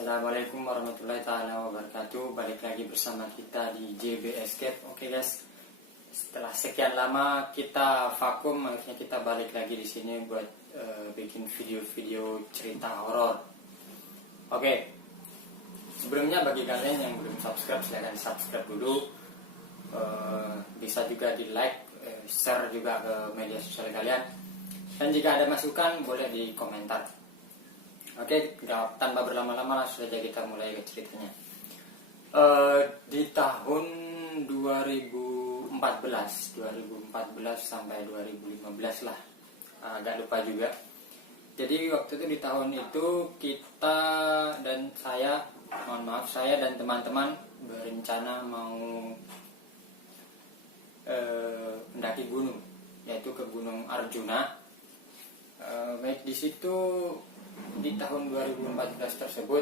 Assalamualaikum warahmatullahi taala wabarakatuh. Balik lagi bersama kita di JB Escape. Oke guys, setelah sekian lama kita vakum, akhirnya kita balik lagi di sini buat bikin video-video cerita horor. Oke, sebelumnya bagi kalian yang belum subscribe, silahkan subscribe dulu. Bisa juga di like, share juga ke media sosial kalian. Dan jika ada masukan boleh di komentar. Oke, tanpa berlama-lama langsung saja kita mulai ke ceritanya. Di tahun 2014 sampai 2015 lah, agak lupa juga. Jadi waktu itu di tahun itu kita dan saya, saya dan teman-teman berencana mau mendaki gunung, yaitu ke Gunung Arjuna. Baik di situ. Di tahun 2014 tersebut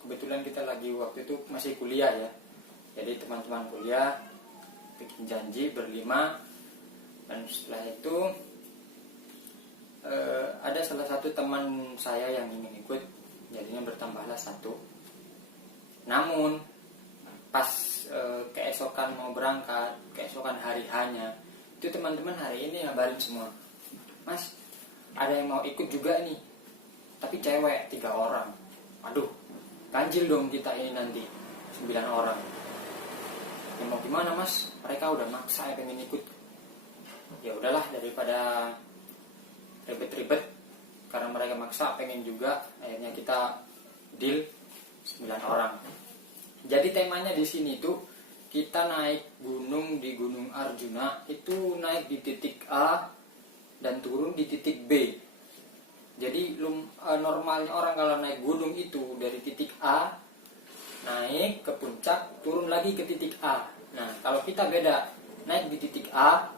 kebetulan kita lagi waktu itu masih kuliah ya. Jadi teman-teman kuliah bikin janji berlima. Dan setelah itu ada salah satu teman saya yang ingin ikut. Jadinya bertambahlah satu. Namun pas keesokan mau berangkat, keesokan hari hanya, itu teman-teman hari ini ngabarin semua, "Mas, ada yang mau ikut juga nih, tapi cewek 3 orang. Aduh, ganjil dong kita ini nanti 9 orang. Ya mau gimana mas? Mereka udah maksa ya pengen ikut. Ya udahlah, daripada ribet-ribet karena mereka maksa pengen juga, akhirnya kita deal 9 orang. Jadi temanya di sini tuh kita naik gunung di Gunung Arjuna, itu naik di titik A dan turun di titik B. Jadi normalnya orang kalau naik gunung itu dari titik A naik ke puncak, turun lagi ke titik A. Nah kalau kita beda, naik di titik A,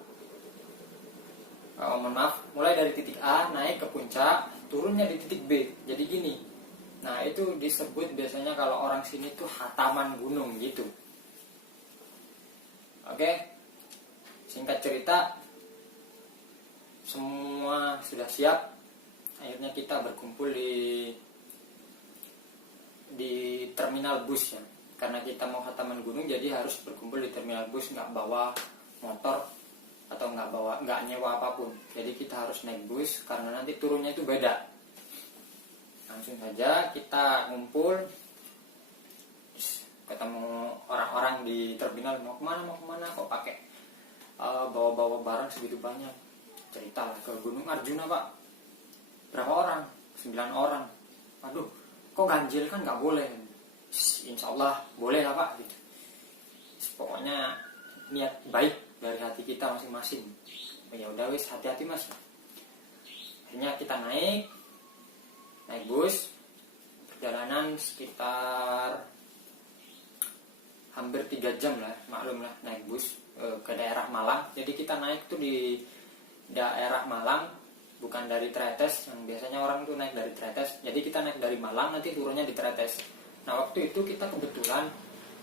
mulai dari titik A naik ke puncak, turunnya di titik B. Jadi gini. Nah itu disebut biasanya kalau orang sini tuh hataman gunung gitu. Oke, singkat cerita, semua sudah siap. Akhirnya kita berkumpul di terminal bus ya. Karena kita mau hataman gunung, jadi harus berkumpul di terminal bus, nggak bawa motor atau nggak nyewa apapun. Jadi kita harus naik bus karena nanti turunnya itu beda. Langsung saja kita ngumpul, ketemu orang-orang di terminal, mau kemana kok pakai bawa-bawa barang segitu banyak. Ceritalah ke Gunung Arjuna pak. Berapa orang? 9 orang. Aduh, kok ganjil kan nggak boleh. Insya Allah boleh lah pak. Gitu. Pokoknya niat baik dari hati kita masing-masing. Ya udah wis, hati-hati mas. Akhirnya kita naik bus. Perjalanan sekitar hampir 3 jam lah, maklum lah naik bus ke daerah Malang. Jadi kita naik tuh di daerah Malang. Bukan dari Tretes, yang biasanya orang tuh naik dari Tretes. Jadi kita naik dari Malang, nanti turunnya di Tretes. Nah waktu itu kita kebetulan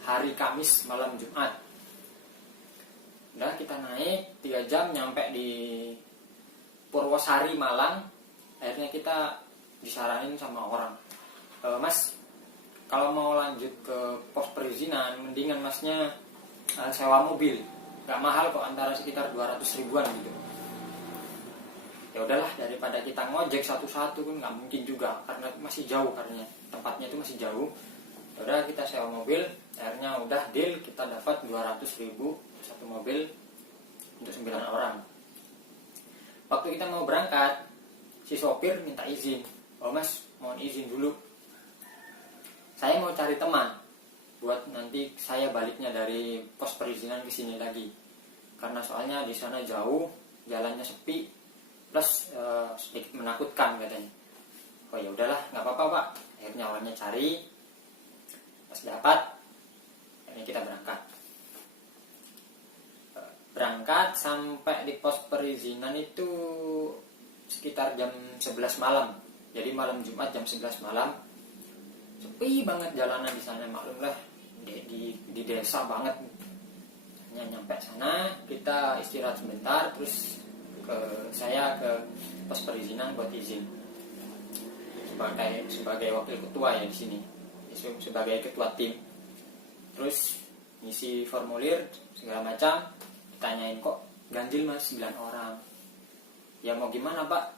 hari Kamis malam Jumat. Udah kita naik 3 jam nyampe di Purwosari Malang. Akhirnya kita disaranin sama orang, "Mas, kalau mau lanjut ke pos perizinan, mendingan masnya sewa mobil. Gak mahal kok, antara sekitar 200 ribuan gitu." Ya udahlah, daripada kita ngojek satu-satu kan nggak mungkin juga, karena masih jauh, karena tempatnya itu masih jauh. Ya udah kita sewa mobil. Akhirnya udah deal, kita dapat 200 ribu satu mobil untuk 9 orang. Waktu kita mau berangkat, si sopir minta izin. "Oh mas, mohon izin dulu, saya mau cari teman buat nanti saya baliknya dari pos perizinan ke sini lagi, karena soalnya di sana jauh, jalannya sepi, plus sedikit menakutkan," katanya. Oh ya udahlah, nggak apa-apa pak. Akhirnya awalnya cari, pas dapat, akhirnya kita berangkat sampai di pos perizinan itu sekitar jam 11 malam. Jadi malam Jumat jam 11 malam, sepi banget jalanan di sana, maklum lah di desa banget. Hanya nyampe sana, kita istirahat sebentar, terus saya ke pos perizinan buat izin. sebagai wakil ketua ya di sini, sebagai ketua tim. Terus ngisi formulir segala macam, ditanyain kok ganjil mas 9 orang. Ya mau gimana pak,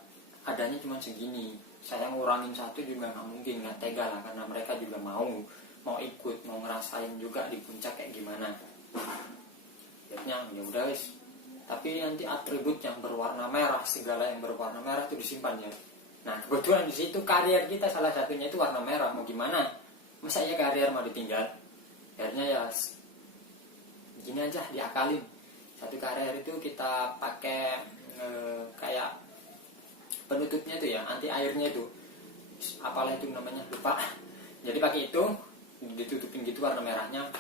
adanya cuma segini, saya ngurangin satu juga nggak mungkin, nggak tega lah, karena mereka juga mau ikut, mau ngerasain juga di puncak kayak gimana. Akhirnya ya udah wis, tapi nanti atribut yang berwarna merah, segala yang berwarna merah itu disimpan ya. Nah kebetulan di situ karier kita salah satunya itu warna merah, mau gimana, masa ya karier mau ditinggal. Akhirnya ya gini aja, diakalin. Satu karier itu kita pakai kayak penutupnya itu ya, anti airnya itu, apalah itu namanya, lupa. Jadi pakai itu ditutupin gitu warna merahnya.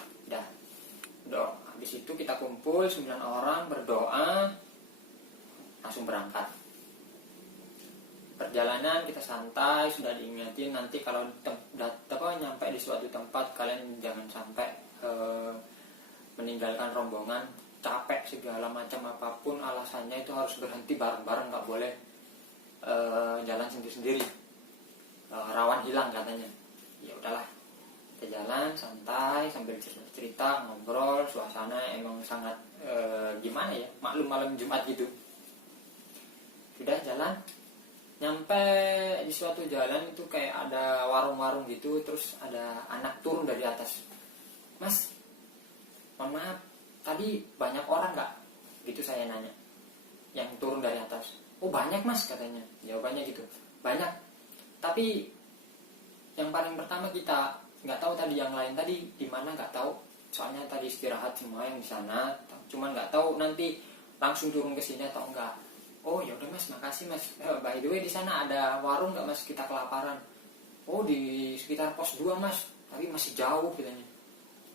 Udah habis itu kita kumpul 9 orang, berdoa, langsung berangkat. Perjalanan kita santai, sudah diingetin nanti kalau nyampe di suatu tempat kalian jangan sampai meninggalkan rombongan, capek segala macam apapun alasannya itu harus berhenti bareng-bareng, nggak boleh jalan sendiri-sendiri, rawan hilang katanya. Ya udahlah, kita jalan santai sambil cerita ngobrol, suasana emang sangat gimana ya, maklum malam Jumat gitu. Sudah jalan, nyampe di suatu jalan itu kayak ada warung-warung gitu, terus ada anak turun dari atas. Mas, mohon maaf, tadi banyak orang nggak? Gitu saya nanya, yang turun dari atas. Oh banyak mas katanya, jawabannya gitu, banyak. Tapi yang paling pertama kita nggak tahu tadi, yang lain tadi di mana nggak tahu, soalnya tadi istirahat semua yang di sana, cuman nggak tahu nanti langsung turun ke sini atau enggak. Oh ya udah mas, makasih mas. By the way di sana ada warung nggak mas, kita kelaparan. Oh di sekitar pos 2 mas, tapi masih jauh katanya.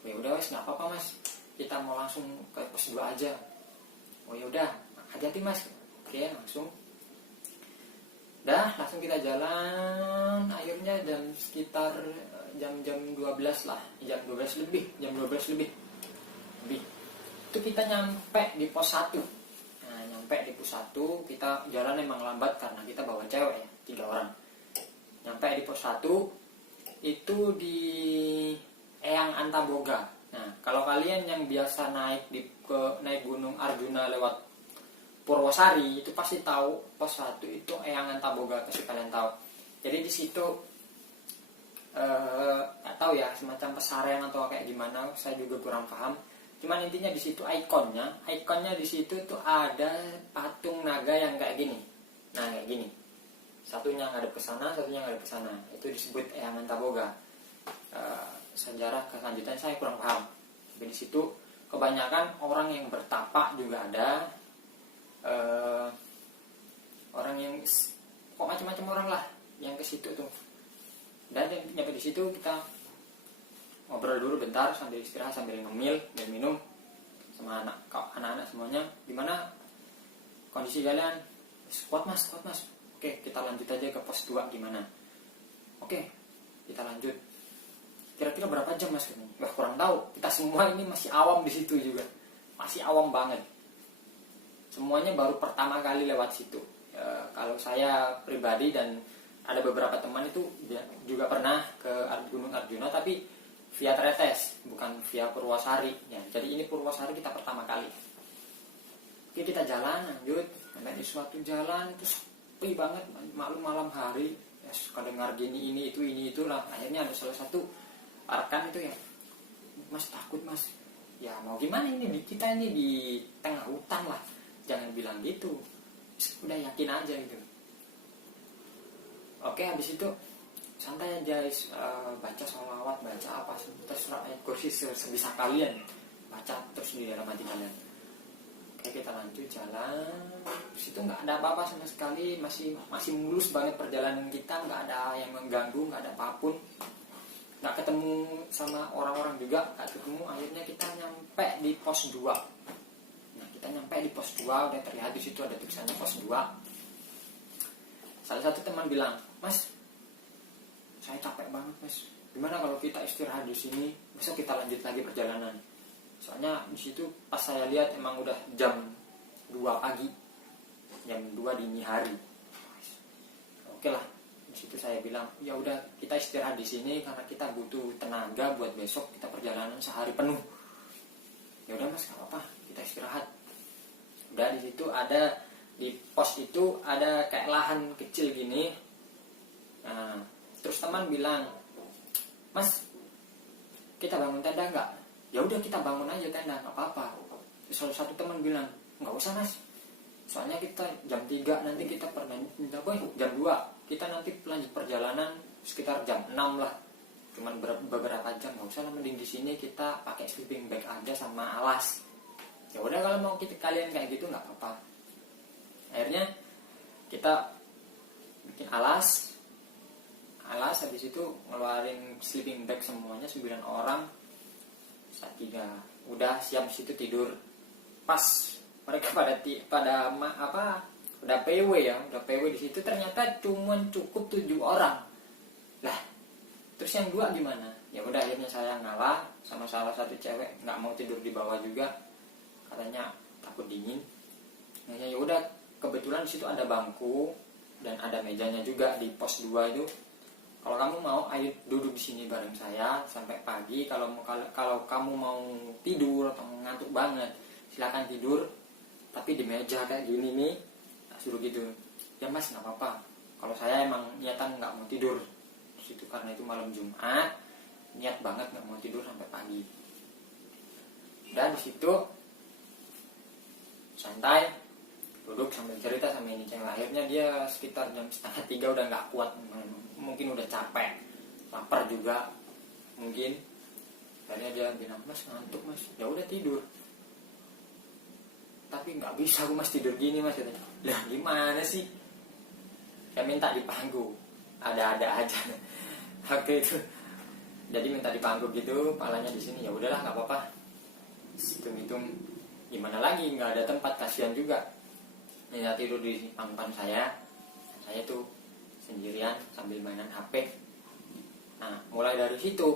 Oh ya udah mas, nggak apa-apa mas, kita mau langsung ke pos 2 aja. Oh ya udah, hati-hati mas. Oke langsung. Langsung kita jalan. Akhirnya sekitar jam 12 lah, jam 12 lebih itu kita nyampe di pos 1. Nah nyampe di pos 1 kita jalan emang lambat karena kita bawa cewek ya, 3 orang. Nyampe di pos 1 itu di Eyang Antaboga. Nah kalau kalian yang biasa naik Gunung Arjuna lewat Purwosari itu pasti tahu pos 1 itu Eyang Antaboga, pasti kalian tahu. Jadi di situ nggak tahu ya, semacam pesarian atau kayak gimana, saya juga kurang paham. Cuman intinya di situ ikonnya di situ tuh ada patung naga yang kayak gini. Nah kayak gini, satunya ngadep ke sana, satunya ngadep ke sana. Itu disebut Eyang Antaboga. Sejarah kelanjutan saya kurang paham. Tapi di situ kebanyakan orang yang bertapa juga ada, orang yang kok macam-macam orang lah yang ke situ tuh. Dan nyampe di situ kita ngobrol dulu bentar sambil istirahat, sambil ngemil dan minum sama anak-anak semuanya. Gimana kondisi kalian? Kuat mas. Oke kita lanjut aja ke pos 2 gimana? Oke kita lanjut. Kira-kira berapa jam mas? Wah kurang tahu. Kita semua ini masih awam di situ juga, masih awam banget. Semuanya baru pertama kali lewat situ. Kalau saya pribadi dan ada beberapa teman itu juga pernah ke Gunung Arjuna, tapi via Tretes, bukan via Purwosari ya. Jadi ini Purwosari kita pertama kali. Oke kita jalan lanjut, sampai di suatu jalan itu sepi banget, maklum malam hari ya, kedengar gini ini itu lah. Akhirnya ada salah satu rekan itu ya, mas takut mas. Ya mau gimana, ini kita ini di tengah hutan lah, jangan bilang gitu, udah yakin aja gitu. Oke habis itu santai aja, baca sholawat, baca apa, terserah ayat kursi sebisa kalian baca terus di dalam hati kalian. Oke kita lanjut jalan. Di situ nggak ada apa-apa sama sekali, masih mulus banget perjalanan kita, nggak ada yang mengganggu, nggak ada apapun, nggak ketemu sama orang-orang juga, nggak ketemu. Akhirnya kita nyampe di pos 2. Nah kita nyampe di pos 2, udah terlihat di situ ada tulisannya pos 2. Salah satu teman bilang, mas, saya capek banget mas. Gimana kalau kita istirahat di sini, besok kita lanjut lagi perjalanan. Soalnya di situ pas saya lihat emang udah jam 2 pagi, jam 2 dini hari. Oke lah, Di situ saya bilang, ya udah kita istirahat di sini karena kita butuh tenaga buat besok kita perjalanan sehari penuh. Ya udah mas, nggak apa-apa, kita istirahat. Udah di situ ada, di pos itu ada kayak lahan kecil gini. Nah, terus teman bilang, mas kita bangun tenda nggak? Ya udah kita bangun aja tenda, nggak apa-apa. Terus salah satu teman bilang, nggak usah mas, soalnya kita jam 3 nanti kita jam 2 kita nanti lanjut perjalanan sekitar jam 6 lah, cuman beberapa jam, nggak usah lah, mending di sini kita pakai sleeping bag aja sama alas. Ya udah kalau mau kalian kayak gitu nggak apa-apa. Akhirnya kita bikin alas, habis itu ngeluarin sleeping bag semuanya 9 orang. Saat 3 udah siap situ tidur. Pas mereka udah PW ya, udah PW di situ ternyata cuma cukup 7 orang. Lah, terus yang 2 gimana? Ya udah akhirnya saya ngalah sama salah satu cewek, nggak mau tidur di bawah juga, katanya takut dingin. Nah, ya udah kebetulan di situ ada bangku dan ada mejanya juga di pos 2 itu. Kalau kamu mau, ayo duduk di sini bareng saya sampai pagi. Kalau kamu mau tidur atau ngantuk banget, silakan tidur. Tapi di meja kayak gini nih, tak suruh gitu. Ya mas, nggak apa-apa. Kalau saya emang niatan nggak mau tidur di situ karena itu malam Jumat, niat banget nggak mau tidur sampai pagi. Dan di situ santai, duduk sambil cerita sama ini cewek. Akhirnya dia sekitar jam 2:30 udah nggak kuat, mungkin udah capek, lapar juga mungkin. Akhirnya dia bilang, mas ngantuk mas. Ya udah tidur. Tapi nggak bisa aku mas tidur gini mas. Lah gimana sih? Saya minta dipangku, ada-ada aja waktu itu. Jadi minta dipangku gitu, palanya di sini. Ya udahlah nggak apa-apa. Hitung-hitung gimana lagi, nggak ada tempat, kasihan juga. Ya tidur di pangkuan saya tuh sendirian sambil mainan HP. Nah mulai dari situ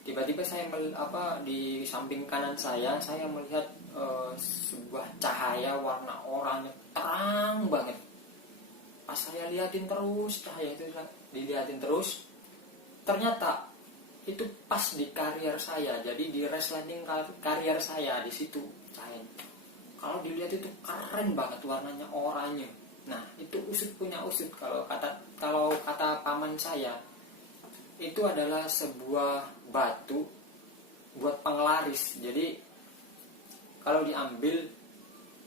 tiba-tiba saya di samping kanan saya melihat sebuah cahaya warna oranye terang banget. Pas saya liatin terus, cahaya itu diliatin terus, ternyata itu pas di karier saya, jadi di resleting karier saya di situ cahayanya. Kalau dilihat itu keren banget, warnanya oranye. Nah itu usut punya usut. Kalau kata paman saya, itu adalah sebuah batu buat penglaris. Jadi kalau diambil,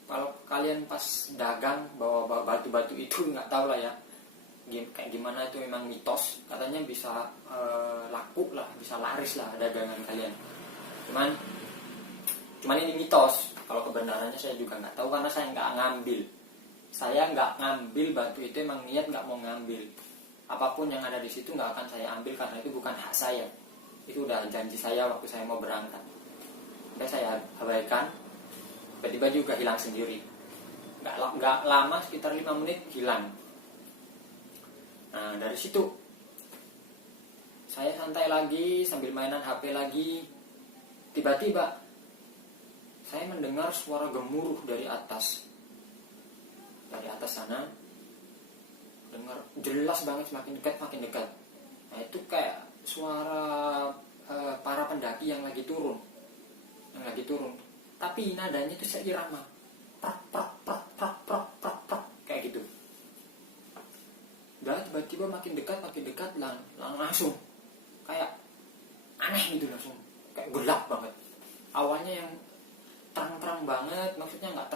kalau kalian pas dagang bawa batu-batu itu, nggak tahu lah ya kayak gimana, itu memang mitos. Katanya bisa laku lah, bisa laris lah dagangan kalian. Cuman ini mitos. Kalau kebenarannya saya juga nggak tahu karena saya nggak ngambil. Saya nggak ngambil batu itu, emang niat nggak mau ngambil. Apapun yang ada di situ nggak akan saya ambil karena itu bukan hak saya. Itu udah janji saya waktu saya mau berangkat. Udah saya abaikan. Tiba-tiba juga hilang sendiri. Nggak lama, sekitar 5 menit hilang. Nah dari situ saya santai lagi sambil mainan HP lagi. Tiba-tiba saya mendengar suara gemuruh dari atas sana. Dengar jelas banget, semakin dekat. Nah itu kayak suara para pendaki yang lagi turun. Tapi nadanya itu seirama, prak prak prak prak prak prak prak kayak gitu. Dan tiba-tiba makin dekat langsung kayak aneh gitu, langsung kayak gelap banget. Awalnya yang terang-terang banget, maksudnya nggak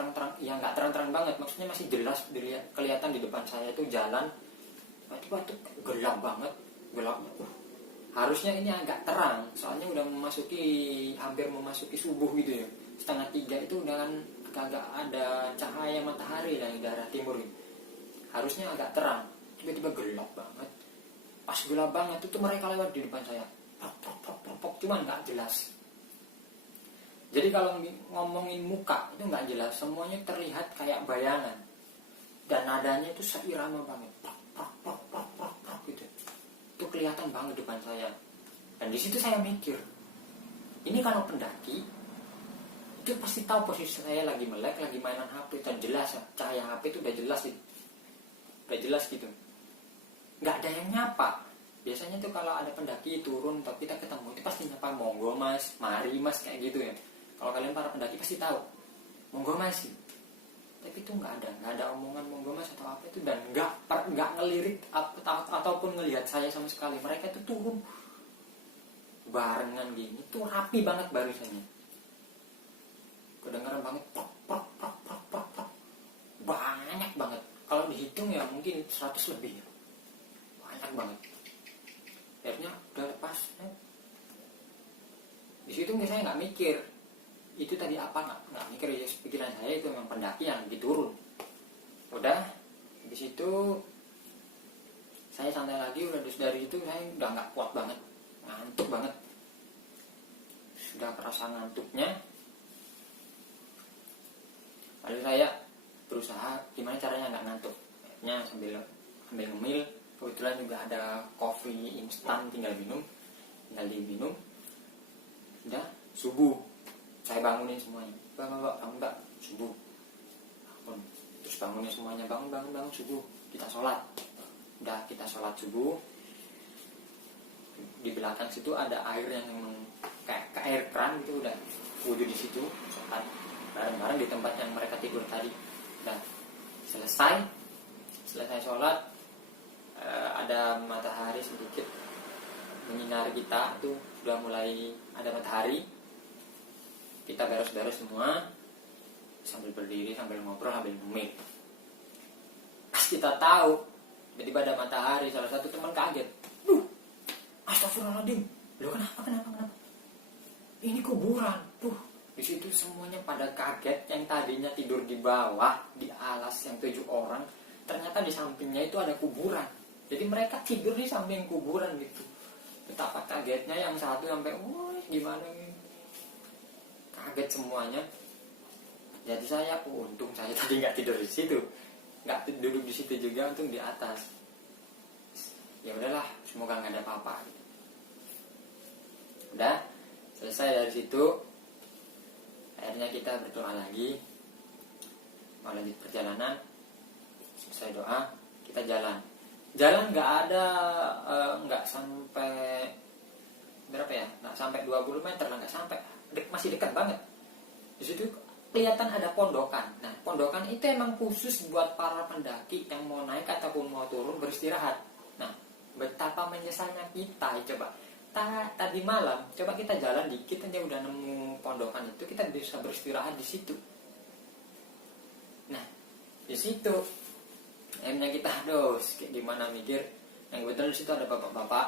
terang-terang banget, maksudnya masih jelas kelihatan di depan saya itu jalan. Tiba-tiba tuh gelap banget. Harusnya ini agak terang, soalnya udah hampir memasuki subuh gitu ya. 2:30 itu udah kan agak ada cahaya matahari dari daerah timur gitu. Harusnya agak terang, tiba-tiba gelap banget. Pas gelap banget itu mereka lewat di depan saya, pok, cuman nggak jelas. Jadi kalau ngomongin muka itu nggak jelas, semuanya terlihat kayak bayangan. Dan nadanya itu seirama banget, pok gitu. Itu kelihatan banget depan saya. Dan di situ saya mikir, ini kalau pendaki itu pasti tahu posisi saya lagi melek, lagi mainan HP, dan jelas ya, cahaya HP itu udah jelas gitu. nggak ada yang nyapa. Biasanya tuh kalau ada pendaki turun atau kita ketemu itu pasti nyapa, monggo mas, mari mas, kayak gitu ya. Kalau kalian para pendaki pasti tahu, monggo mas. Tapi itu nggak ada omongan monggo mas atau apa itu, dan nggak ngelirik ataupun ngelihat saya sama sekali. Mereka itu turun barengan gini, tuh rapi banget barisannya. Kedengaran banget, prok, prok, prok, prok, prok, prok. Banyak banget. Kalau dihitung ya mungkin 100 lebih ya. Banyak banget. Akhirnya udah lepas. Di situ saya nggak mikir itu tadi apa, nggak mikir ya, pikiran saya itu memang pendaki yang diturun. Udah di situ saya santai lagi. Udah dari itu saya udah nggak kuat banget, ngantuk banget, sudah kerasa ngantuknya. Lalu saya berusaha gimana caranya nggak ngantuk. Akhirnya sambil ngemil, kebetulan juga ada kopi instan, tinggal diminum. Udah subuh, saya bangunin semuanya. Bangun mbak, subuh. Bangun. Terus bangunin semuanya, bangun subuh. Kita sholat. Udah kita sholat subuh. Di belakang situ ada air yang memang kayak air keran gitu, udah wudhu di situ, sholat bareng-bareng di tempat yang mereka tidur tadi. Dan selesai sholat, ada matahari sedikit menyinari kita, itu sudah mulai ada matahari. Kita beres-beres semua sambil berdiri, sambil ngobrol, sambil ngemil. Pas kita tahu tiba-tiba ada matahari, salah satu teman kaget. Astagfirullahaladzim, loh kenapa? Ini kuburan. Di situ semuanya pada kaget. Yang tadinya tidur di bawah di alas yang 7 orang, ternyata di sampingnya itu ada kuburan. Jadi mereka tidur di samping kuburan gitu. Betapa kagetnya yang satu sampai, gimana ini? Kaget semuanya. Jadi saya, untung saya tadi nggak tidur di situ, nggak duduk di situ juga, untung di atas. Ya udahlah, semoga nggak ada apa-apa. Udah selesai dari situ, akhirnya kita berdoa lagi, mau lanjut perjalanan. Selesai doa, kita jalan nggak ada, nggak sampai berapa ya, nggak sampai 20 meter lah, nggak sampai, masih dekat banget. Di situ kelihatan ada pondokan. Nah, pondokan itu emang khusus buat para pendaki yang mau naik ataupun mau turun beristirahat. Nah, betapa menyesalnya kita, coba tadi malam, coba kita jalan dikit aja udah nemu pondokan itu, kita bisa beristirahat di situ. Nah, di situ akhirnya kita kayak gimana mikir. Yang kebetulan di situ ada bapak-bapak.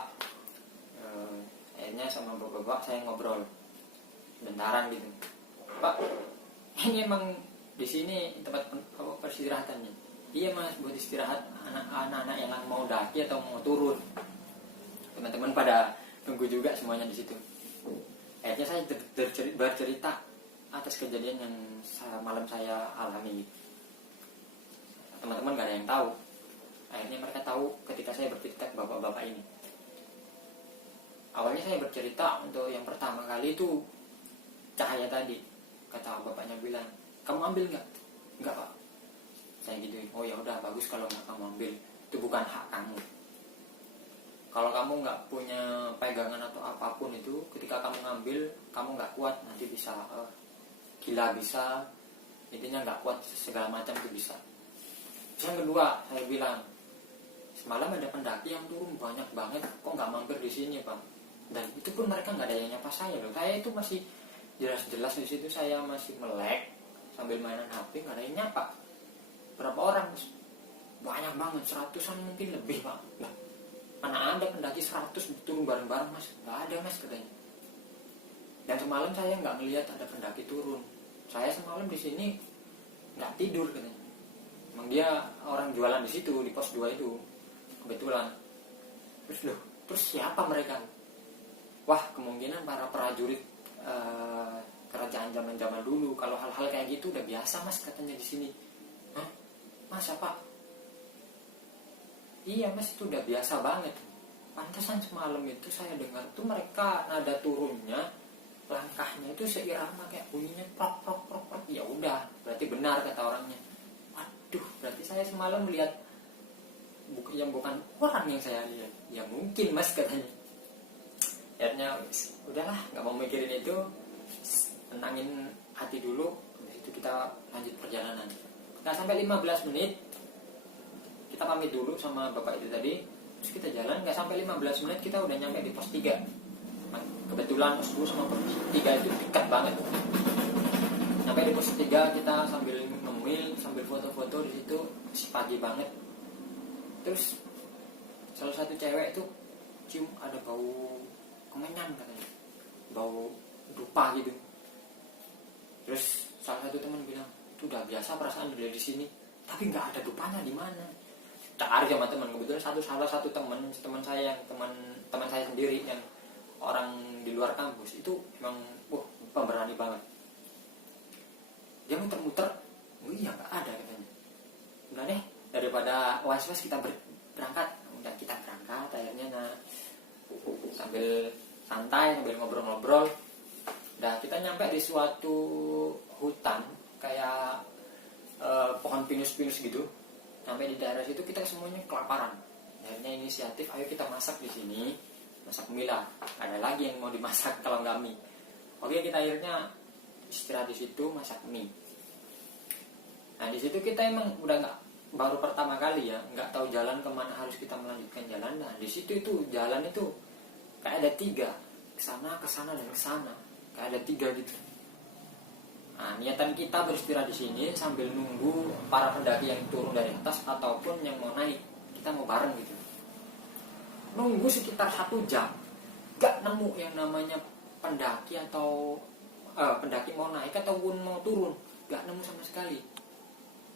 Akhirnya sama bapak-bapak saya ngobrol bentaran gitu. Pak, ini emang di sini tempat peristirahatannya? Iya mas, buat istirahat anak-anak yang mau daki atau mau turun. Teman-teman pada tunggu juga semuanya di situ. Akhirnya saya bercerita atas kejadian yang malam saya alami. Teman-teman gak ada yang tahu. Akhirnya mereka tahu ketika saya bercerita ke bapak-bapak ini. Awalnya saya bercerita untuk yang pertama kali itu cahaya tadi. Kata bapaknya bilang, kamu ambil nggak? Nggak pak. Saya gituin. Oh ya udah, bagus kalau nggak kamu ambil. Itu bukan hak kamu. Kalau kamu nggak punya pegangan atau apapun itu, ketika kamu ngambil, kamu nggak kuat, nanti bisa gila, bisa intinya nggak kuat, segala macam itu bisa. Yang kedua, saya bilang, semalam ada pendaki yang turun banyak banget, kok nggak mampir di sini pak? Dan itu pun mereka nggak ada yang nyapa saya loh. Saya itu masih jelas-jelas di situ saya masih melek sambil mainan HP, nggak ada yang nyapa. Berapa orang? Banyak banget, 100-an mungkin lebih pak. Nah, mana ada pendaki 100 turun bareng-bareng mas? Nggak ada mas katanya. Dan semalam saya nggak melihat ada pendaki turun. Saya semalam di sini nggak tidur katanya. Emang dia orang jualan di situ, di pos 2 itu kebetulan. Terus siapa mereka? Wah, kemungkinan para prajurit kerajaan zaman-zaman dulu. Kalau hal-hal kayak gitu udah biasa mas katanya di sini. Hah? Mas apa? Iya mas, itu udah biasa banget. Pantesan semalam itu saya dengar tuh mereka nada turunnya, langkahnya itu seirama kayak bunyinya prok prok prok prok. Ya udah, berarti benar kata orangnya. Waduh, berarti saya semalam melihat yang bukan orang yang saya lihat. Ya mungkin mas, katanya. Akhirnya udahlah, nggak mau mikirin itu, tenangin hati dulu. Habis itu kita lanjut perjalanan. Nggak sampai 15 menit kita pamit dulu sama bapak itu tadi, terus kita jalan. Nggak sampai 15 menit kita udah nyampe di pos 3. Kebetulan pos 2 sama pos 3 itu dekat banget. Sampai di pos 3 kita sambil ngemil, sambil foto-foto di situ. Masih pagi banget. Terus salah satu cewek itu cium ada bau kemenyan katanya, bau dupa gitu. Terus salah satu teman bilang, itu udah biasa perasaan dari di sini, tapi nggak ada dupanya di mana. Cari sama teman, kebetulan salah satu teman saya yang teman saya sendiri yang orang di luar kampus itu emang pemberani banget. Dia muter-muter, oh iya nggak ada katanya. Udah deh, daripada was-was kita berangkat. Udah kita berangkat akhirnya. Sambil santai, sambil ngobrol-ngobrol, udah kita nyampe di suatu hutan kayak pohon pinus-pinus gitu. Sampai di daerah situ kita semuanya kelaparan. Akhirnya inisiatif, ayo kita masak di sini, masak mie lah. Ada lagi yang mau dimasak kalau nggak mie. Oke, kita akhirnya istirahat di situ, masak mie. Nah di situ kita emang udah nggak, baru pertama kali ya, nggak tahu jalan kemana harus kita melanjutkan jalan. Nah di situ itu jalan itu kayak ada 3, kesana dan kesana, kayak ada 3 gitu. Nah niatan kita beristirahat di sini sambil nunggu para pendaki yang turun dari atas ataupun yang mau naik, kita mau bareng gitu. Nunggu sekitar 1 jam, nggak nemu yang namanya pendaki atau pendaki mau naik ataupun mau turun, nggak nemu sama sekali.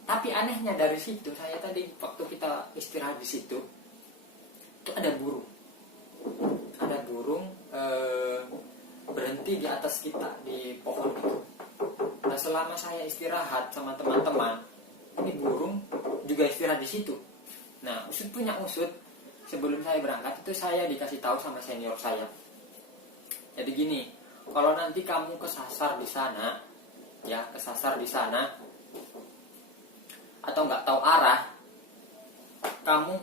Tapi anehnya dari situ, saya tadi waktu kita istirahat di situ, itu ada burung. Ada burung berhenti di atas kita di pohon itu. Nah selama saya istirahat sama teman-teman, ini burung juga istirahat di situ. Nah usut punya usut, sebelum saya berangkat itu saya dikasih tahu sama senior saya. Jadi gini, kalau nanti kamu kesasar di sana, atau nggak tahu arah, kamu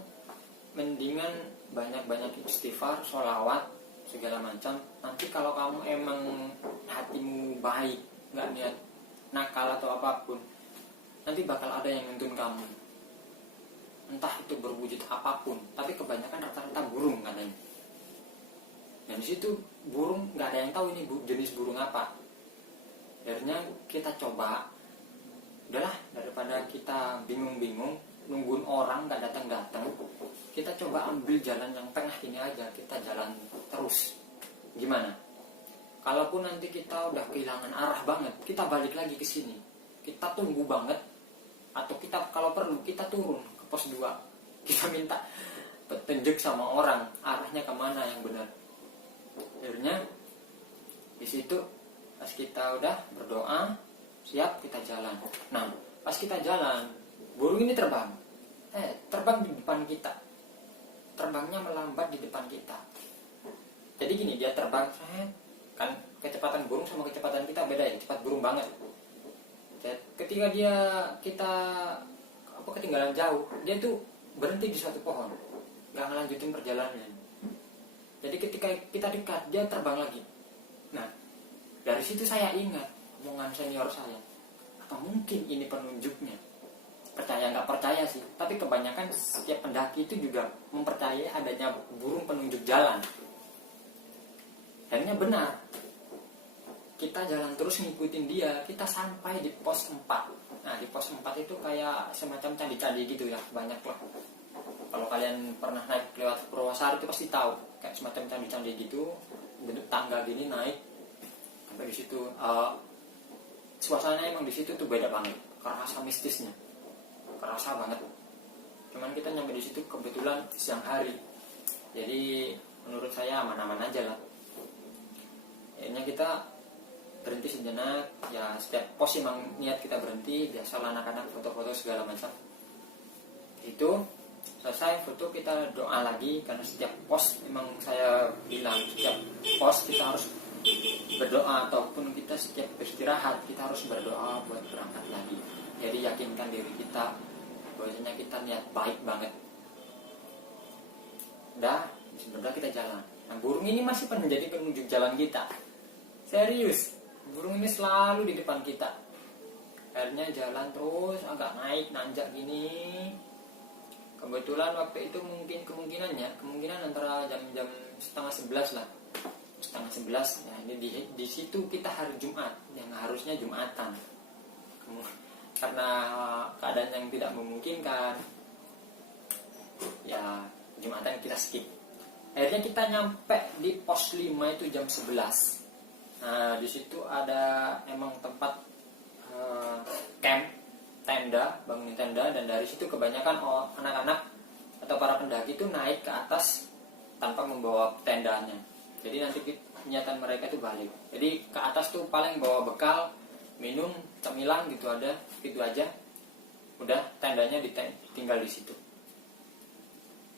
mendingan banyak-banyak istighfar, sholawat, segala macam. Nanti kalau kamu emang hatimu baik, nggak niat nakal atau apapun, nanti bakal ada yang nuntun kamu. Entah itu berwujud apapun, tapi kebanyakan rata-rata burung katanya. Dan di situ burung nggak ada yang tahu ini jenis burung apa. Akhirnya kita coba. Udahlah, daripada kita bingung-bingung nungguin orang gak datang-datang, kita coba ambil jalan yang tengah ini aja. Kita jalan terus. Gimana? Kalaupun nanti kita udah kehilangan arah banget, kita balik lagi ke sini. Kita tunggu banget, atau kita kalau perlu kita turun ke pos 2. Kita minta petunjuk sama orang arahnya kemana yang benar. Akhirnya di situ pas kita udah berdoa, siap, kita jalan. Nah, pas kita jalan, burung ini terbang di depan kita. Terbangnya melambat di depan kita. Jadi gini, dia terbang, kan kecepatan burung sama kecepatan kita beda ya, cepat burung banget. Ketika kita ketinggalan jauh, dia tuh berhenti di suatu pohon, nggak ngelanjutin perjalanannya. Jadi ketika kita dekat, dia terbang lagi. Nah, dari situ saya ingat omongan senior saya, apa mungkin ini penunjuknya? Percaya nggak percaya sih, tapi kebanyakan setiap pendaki itu juga mempercayai adanya burung penunjuk jalan. Akhirnya benar, kita jalan terus ngikutin dia, kita sampai di pos 4. Nah di pos 4 itu kayak semacam candi-candi gitu ya, banyak lah. Kalau kalian pernah naik lewat Purwosari itu pasti tahu, kayak semacam candi-candi gitu, bentuk tangga gini naik sampai di situ. Suasananya emang di situ tuh beda banget, kerasa mistisnya, kerasa banget. Cuman kita nyampe di situ kebetulan siang hari, jadi menurut saya aman-aman aja lah. Akhirnya kita berhenti sejenak, ya setiap pos emang niat kita berhenti, biasalah anak-anak foto-foto segala macam. Itu selesai foto, kita doa lagi, karena setiap pos emang saya bilang setiap pos kita harus berdoa, ataupun kita setiap beristirahat kita harus berdoa buat berangkat lagi. Jadi yakinkan diri kita bahwasanya kita niat baik banget. Udah sebentar kita jalan. Nah burung ini masih menjadi penunjuk jalan kita. Serius, burung ini selalu di depan kita. Akhirnya jalan terus agak naik nanjak gini. Kebetulan waktu itu kemungkinan antara jam 10:30 lah, 10:30. Ya ini di situ kita hari Jumat yang harusnya Jumatan. Karena keadaan yang tidak memungkinkan, ya Jumatan kita skip. Akhirnya kita nyampe di pos 5 itu jam 11. Nah di situ ada emang tempat camp, tenda, bangunin tenda, dan dari situ kebanyakan anak-anak atau para pendaki itu naik ke atas tanpa membawa tendanya. Jadi nanti niatan mereka itu balik. Jadi ke atas tuh paling bawa bekal, minum, cemilan gitu aja. Udah tendanya tinggal di situ.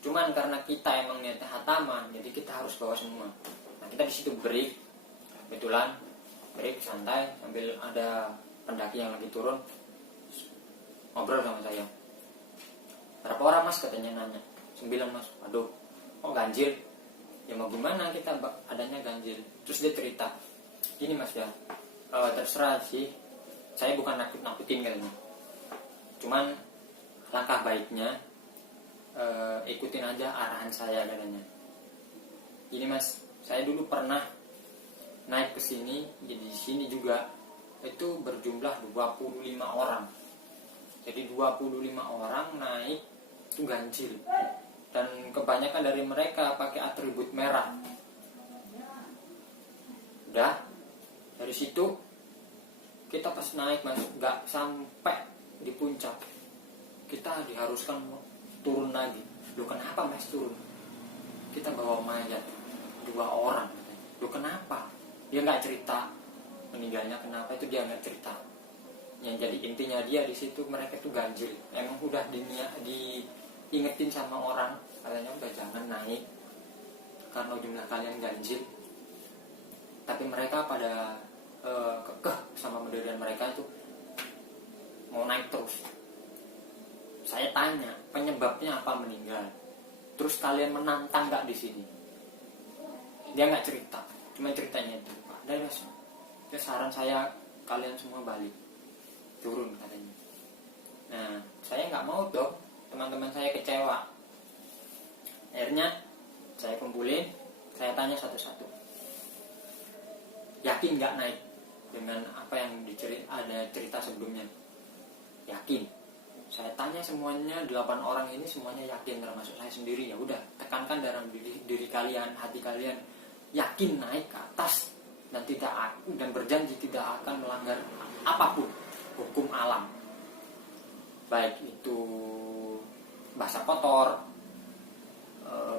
Cuman karena kita emang niatnya hataman, jadi kita harus bawa semua. Nah kita di situ break, kebetulan break santai sambil ada pendaki yang lagi turun ngobrol sama saya. Berapa orang mas katanya nanya? 9 mas. Aduh, kok ganjil? Ya mau gimana kita adanya ganjil. Terus dia cerita, gini mas ya, terserah sih, saya bukan nakut-nakutin kayaknya. Cuman langkah baiknya ikutin aja arahan saya katanya. Gini mas, saya dulu pernah naik ke sini, di sini juga itu berjumlah 25 orang. Jadi 25 orang naik itu ganjil. Dan kebanyakan dari mereka pakai atribut merah. Udah, dari situ kita pas naik mas, nggak sampai di puncak, kita diharuskan turun lagi. Loh kenapa mas turun? Kita bawa mayat 2 orang. Loh kenapa? Dia nggak cerita meninggalnya kenapa, itu dia nggak cerita. Yang jadi intinya dia di situ mereka tuh ganjil. Emang udah diingetin sama orang, katanya udah jangan naik karena jumlah kalian ganjil. Tapi mereka pada kekeh sama pendirian mereka itu mau naik terus. Saya tanya penyebabnya apa meninggal, terus kalian menantang nggak di sini? Dia nggak cerita, cuma ceritanya itu Pak, dari mas, ya saran saya kalian semua balik turun katanya. Nah saya nggak mau dong, teman-teman saya kecewa. Akhirnya saya kumpulin, saya tanya satu-satu, yakin nggak naik dengan apa yang ada cerita sebelumnya? Yakin. Saya tanya semuanya, 8 orang ini semuanya yakin, termasuk saya sendiri. Ya udah, tekankan dalam diri kalian, hati kalian, yakin naik ke atas dan berjanji tidak akan melanggar apapun hukum alam, baik itu basah kotor,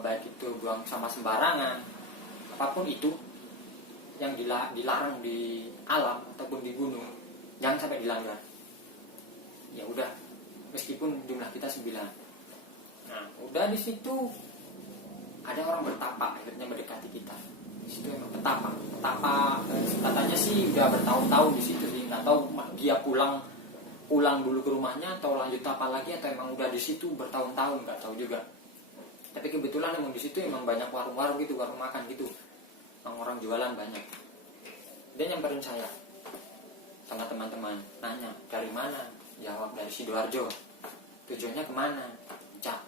baik itu buang sampah sembarangan, apapun itu yang dilarang di alam ataupun di gunung, jangan sampai dilanggar. Ya udah, meskipun jumlah kita 9. Nah udah di situ ada orang bertapa akhirnya mendekati kita. Di situ emang petapa katanya sih udah bertahun-tahun di situ sih, nggak tahu dia pulang dulu ke rumahnya atau lanjut apa lagi, atau emang udah di situ bertahun-tahun, nggak tahu juga. Tapi kebetulan emang di situ emang banyak warung-warung gitu, warung makan gitu, orang jualan banyak. Dia nyamperin saya sama teman-teman, nanya dari mana, jawab dari Sidoarjo. Tujuannya kemana? Puncak.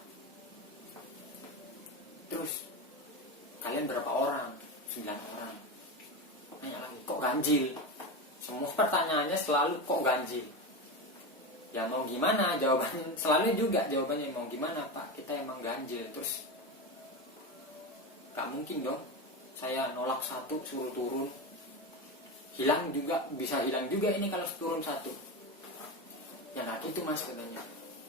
Terus kalian berapa orang? 9 orang. Nanya lagi, kok ganjil? Semua pertanyaannya selalu kok ganjil. Ya mau gimana jawabannya, selalu juga jawabannya mau gimana Pak, kita emang ganjil. Terus gak mungkin dong saya nolak satu suruh turun. Bisa hilang juga ini kalau turun satu. Ya nggak gitu mas katanya.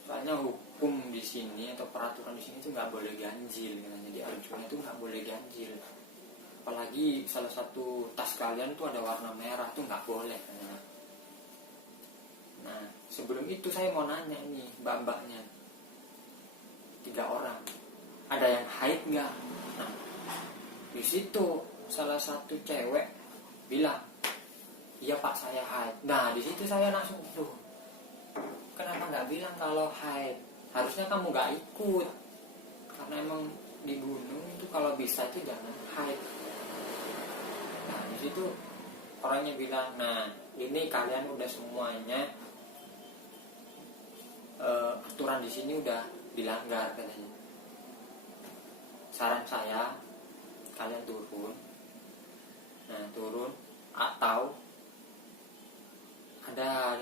Soalnya hukum di sini atau peraturan di sini tuh nggak boleh ganjil katanya. Di Arjuna itu nggak boleh ganjil. Apalagi salah satu tas kalian tuh ada warna merah tuh nggak boleh katanya. Nah sebelum itu saya mau nanya nih mbak-mbaknya, 3 orang, ada yang haid nggak? Nah di situ salah satu cewek bilang, iya pak saya haid. Nah di situ saya langsung tuh, kenapa nggak bilang kalau haid? Harusnya kamu nggak ikut, karena emang di gunung itu kalau bisa itu jangan hike. Nah di situ orangnya bilang, nah ini kalian udah semuanya aturan di sini udah dilanggar katanya. Saran saya kalian turun. Nah turun, atau ada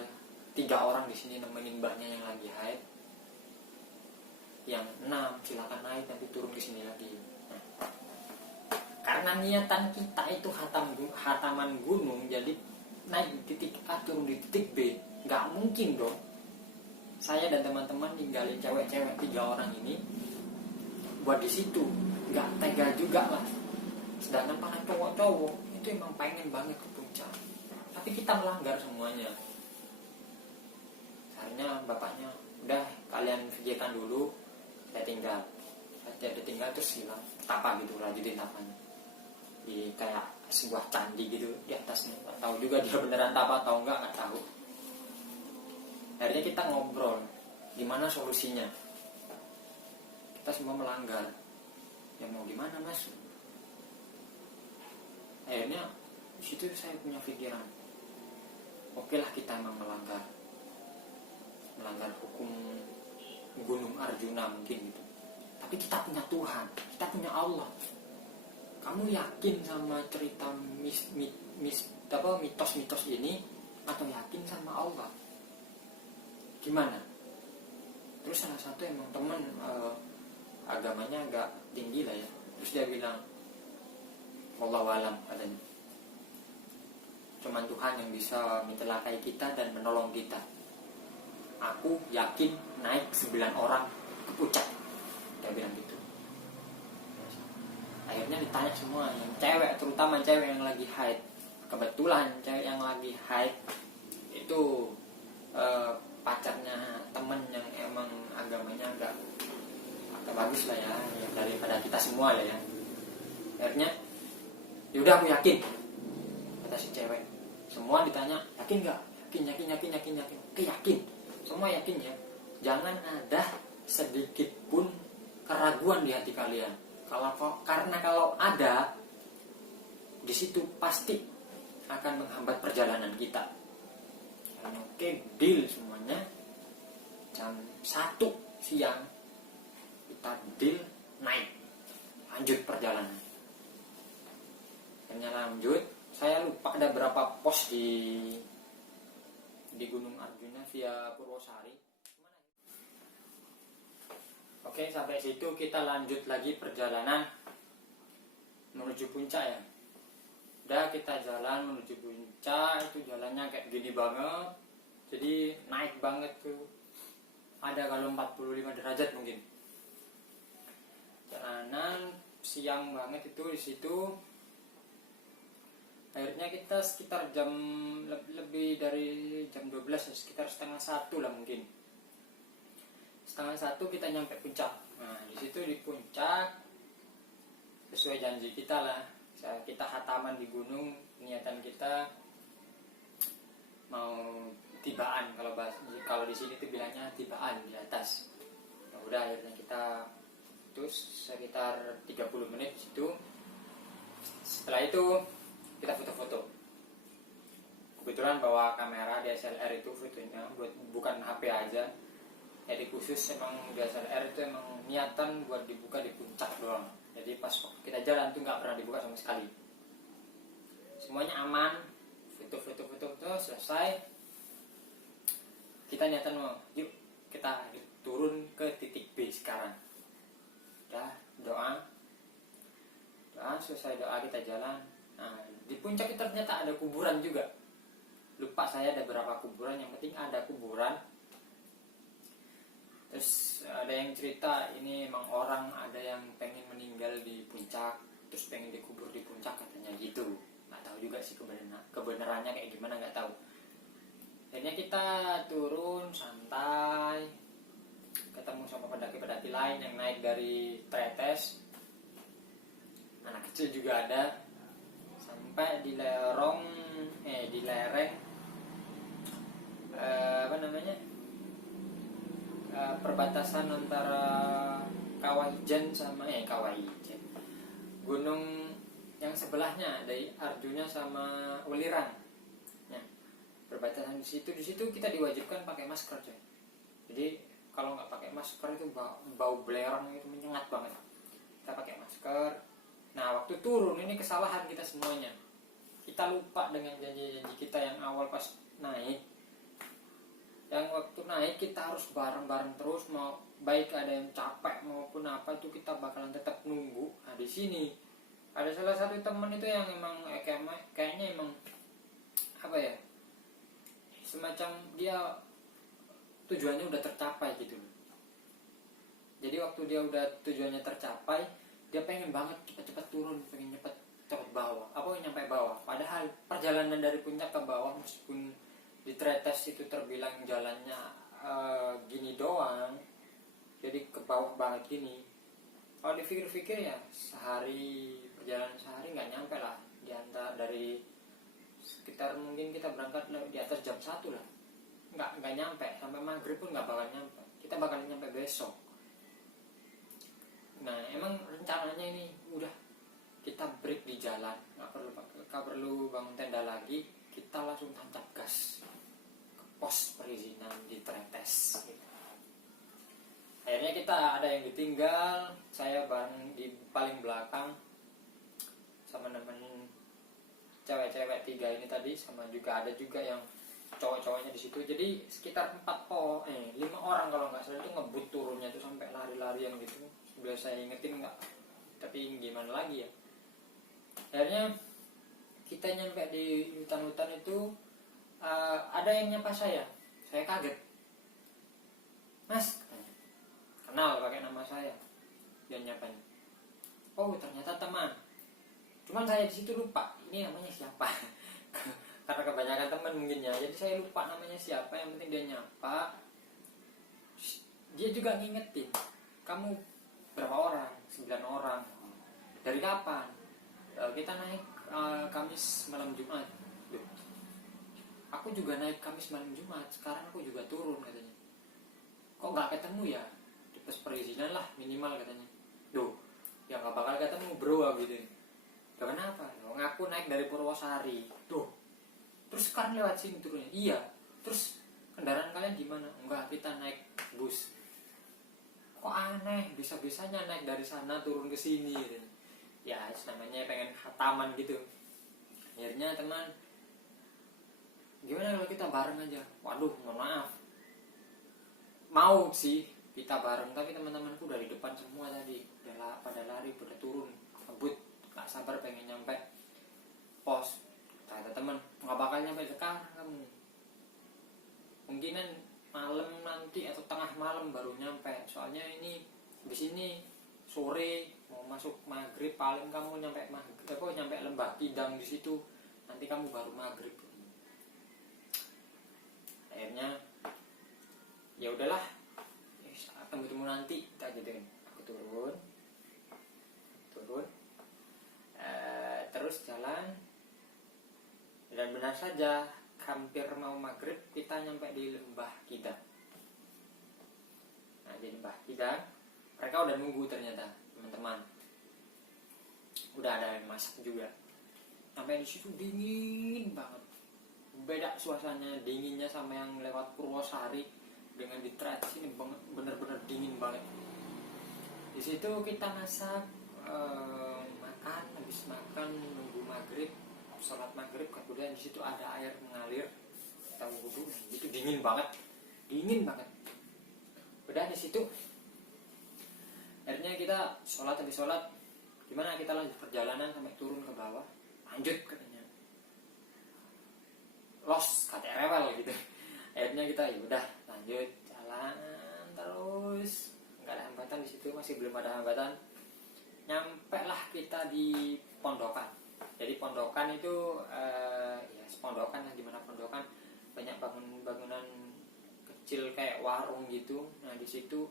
3 orang di sini nemenin mbaknya yang lagi haid. Yang 6 silakan naik nanti turun ke sini lagi. Nah, karena niatan kita itu hataman gunung, jadi naik di titik A turun di titik B, nggak mungkin dong. Saya dan teman-teman ninggalin cewek-cewek 3 orang ini buat di situ, nggak tega juga lah. Sedangkan para cowok-cowok itu emang pengen banget ke puncak, tapi kita melanggar semuanya. Akhirnya bapaknya, udah kalian pikirkan dulu, saya tinggal. Saya tinggal terus hilang tapa gitu, lanjutin tapanya di kayak sebuah candi gitu di atasnya. Nggak tahu juga dia beneran tapa atau enggak, nggak tahu. Akhirnya kita ngobrol gimana solusinya. Kita semua melanggar, ya mau gimana mas. Akhirnya disitu saya punya pikiran, oke lah kita emang melanggar hukum Gunung Arjuna mungkin gitu, tapi kita punya Tuhan, kita punya Allah. Kamu yakin sama cerita mitos-mitos ini atau yakin sama Allah? Gimana? Terus salah satu emang teman agamanya agak tinggi lah ya, terus dia bilang wallahu alam katanya, cuman Tuhan yang bisa mencelakai kita dan menolong kita. Aku yakin naik 9 orang ke puncak, dia bilang gitu. Akhirnya ditanya semua, yang cewek, terutama cewek yang lagi haid. Kebetulan cewek yang lagi haid itu pacarnya temen yang emang agamanya agak bagus lah ya, daripada kita semua ya. Akhirnya yaudah aku yakin, kata si cewek. Semua ditanya yakin nggak? Yakin. Oke yakin, semua yakin ya. Jangan ada sedikit pun keraguan di hati kalian. Karena kalau ada, di situ pasti akan menghambat perjalanan kita. Oke, deal semuanya. Jam 1 siang kita deal naik, lanjut perjalanan. Akhirnya lanjut. Saya lupa ada berapa pos di Gunung Arjuna via Purwosari. Oke, sampai situ kita lanjut lagi perjalanan menuju puncak ya. Udah kita jalan menuju puncak, itu jalannya kayak gini banget. Jadi naik banget tuh. Ada kalau 45 derajat mungkin. Jalanan siang banget itu di situ. Akhirnya kita sekitar jam lebih dari jam 12 ya, sekitar 12:30 lah mungkin. 12:30 kita nyampe puncak. Nah di situ di puncak sesuai janji kita lah, kita khataman di gunung. Niatan kita mau tibaan, kalau di sini tuh bilangnya tibaan di atas. Ya udah akhirnya kita terus sekitar 30 menit di situ. Setelah itu kita foto-foto. Kebetulan bawa kamera DSLR itu, fotonya bukan HP aja. Jadi khusus emang DSLR itu emang niatan buat dibuka di puncak doang. Jadi pas kita jalan tuh nggak pernah dibuka sama sekali. Semuanya aman. Foto selesai. Kita niatan mau, yuk kita turun ke titik B sekarang. Udah doa, selesai doa kita jalan. Nah di puncak itu ternyata ada kuburan juga. Lupa saya ada berapa kuburan, yang penting ada kuburan. Terus ada yang cerita ini emang orang ada yang pengen meninggal di puncak, terus pengen dikubur di puncak katanya gitu. Nggak tahu juga sih kebenarannya kayak gimana, nggak tahu. Akhirnya kita turun santai, ketemu sama pendaki-pendaki lain yang naik dari Tretes. Anak kecil juga ada. Sampai di lereng perbatasan antara Kawah Ijen Ijen sama Kawah Ijen. Gunung yang sebelahnya dari Arjuna sama Ulirang. Ya, berbatasan di situ kita diwajibkan pakai masker, coy. Jadi kalau nggak pakai masker itu bau belerang itu menyengat banget. Kita pakai masker. Nah, waktu turun ini kesalahan kita semuanya. Kita lupa dengan janji-janji kita yang awal pas naik. Yang waktu naik kita harus bareng-bareng terus, mau baik ada yang capek maupun apa itu kita bakalan tetap nunggu. Nah, di sini ada salah satu teman itu yang emang kayaknya emang apa ya? Semacam dia tujuannya udah tercapai gitu. Jadi waktu dia udah tujuannya tercapai, dia pengen banget cepat-cepat turun, pengen cepat bawah, nyampe bawah. Padahal perjalanan dari puncak ke bawah meskipun di Tretes itu terbilang jalannya gini doang, jadi ke bawah banget gini. Kalau dipikir-pikir ya perjalanan sehari nggak nyampe lah. Dari sekitar mungkin kita berangkat di atas jam 1 lah, nggak nyampe sampai maghrib pun nggak bakal nyampe. Kita bakal nyampe besok. Nah, emang rencananya ini udah kita break di jalan, nggak perlu bangun tenda lagi, kita langsung tancap gas ke pos perizinan di Tretes gitu. Akhirnya kita ada yang ditinggal, saya bareng di paling belakang sama temen cewek-cewek 3 ini tadi, sama ada juga yang cowok-cowoknya di situ. Jadi sekitar 5 orang kalau nggak salah itu ngebut turunnya tuh sampai lari-larian gitu. Sudah saya ingetin nggak, tapi gimana lagi ya. Akhirnya kita nyampe di hutan-hutan itu, ada yang nyapa saya kaget. Mas, katanya, kenal pakai nama saya, dia nyapanya. Oh, ternyata teman. Cuman saya di situ lupa ini namanya siapa. Karena kebanyakan teman mungkin ya, jadi saya lupa namanya siapa. Yang penting dia nyapa. Dia juga ngingetin, kamu berapa orang? 9 orang. Dari kapan? Kita naik Kamis malam Jumat. Aku juga naik Kamis malam Jumat, sekarang aku juga turun, katanya. Kok nggak ketemu ya? Di pos perizinan lah minimal, katanya. Ya nggak bakal ketemu bro, gitu. Loh, kenapa? Ngaku naik dari Purwosari. Terus sekarang lewat sini turunnya. Iya. Terus kendaraan kalian gimana? Enggak, kita naik bus. Kok aneh, bisa-bisanya naik dari sana turun ke sini, gitu. Ya namanya pengen khataman gitu. Akhirnya teman, gimana kalau kita bareng aja? Waduh, mohon maaf, mau sih kita bareng, tapi teman-temanku dari depan semua tadi udah pada lari, pada turun, ngebut, nggak sabar pengen nyampe pos. Kata teman, nggak bakal nyampe sekarang kamu, mungkinan malam nanti atau tengah malam baru nyampe. Soalnya ini di sini sore mau masuk maghrib, paling kamu nyampe Lembah Kidang di situ nanti kamu baru maghrib. Akhirnya ya udahlah, tunggu nanti kita gituin. Aku turun terus jalan, dan benar saja hampir mau maghrib kita nyampe di Lembah Kidang. Nah, di Lembah Kidang mereka udah nunggu, ternyata teman-teman udah ada yang masak juga. Sampai di situ dingin banget, beda suasananya dinginnya sama yang lewat Purwosari dengan di Tretes ini bener-bener dingin banget. Di situ kita masak, makan, habis makan nunggu maghrib, sholat maghrib, kemudian di situ ada air mengalir, kita wudhu. Itu dingin banget. Udah di situ akhirnya kita habis sholat, gimana kita lanjut perjalanan sampai turun ke bawah, lanjut katanya, los kata rewel gitu. Akhirnya kita ya udah lanjut jalan terus, nggak ada hambatan di situ, masih belum ada hambatan. Nyampe lah kita di pondokan. Jadi pondokan itu ya pondokan lah, gimana pondokan, banyak bangunan kecil kayak warung gitu. Nah di situ,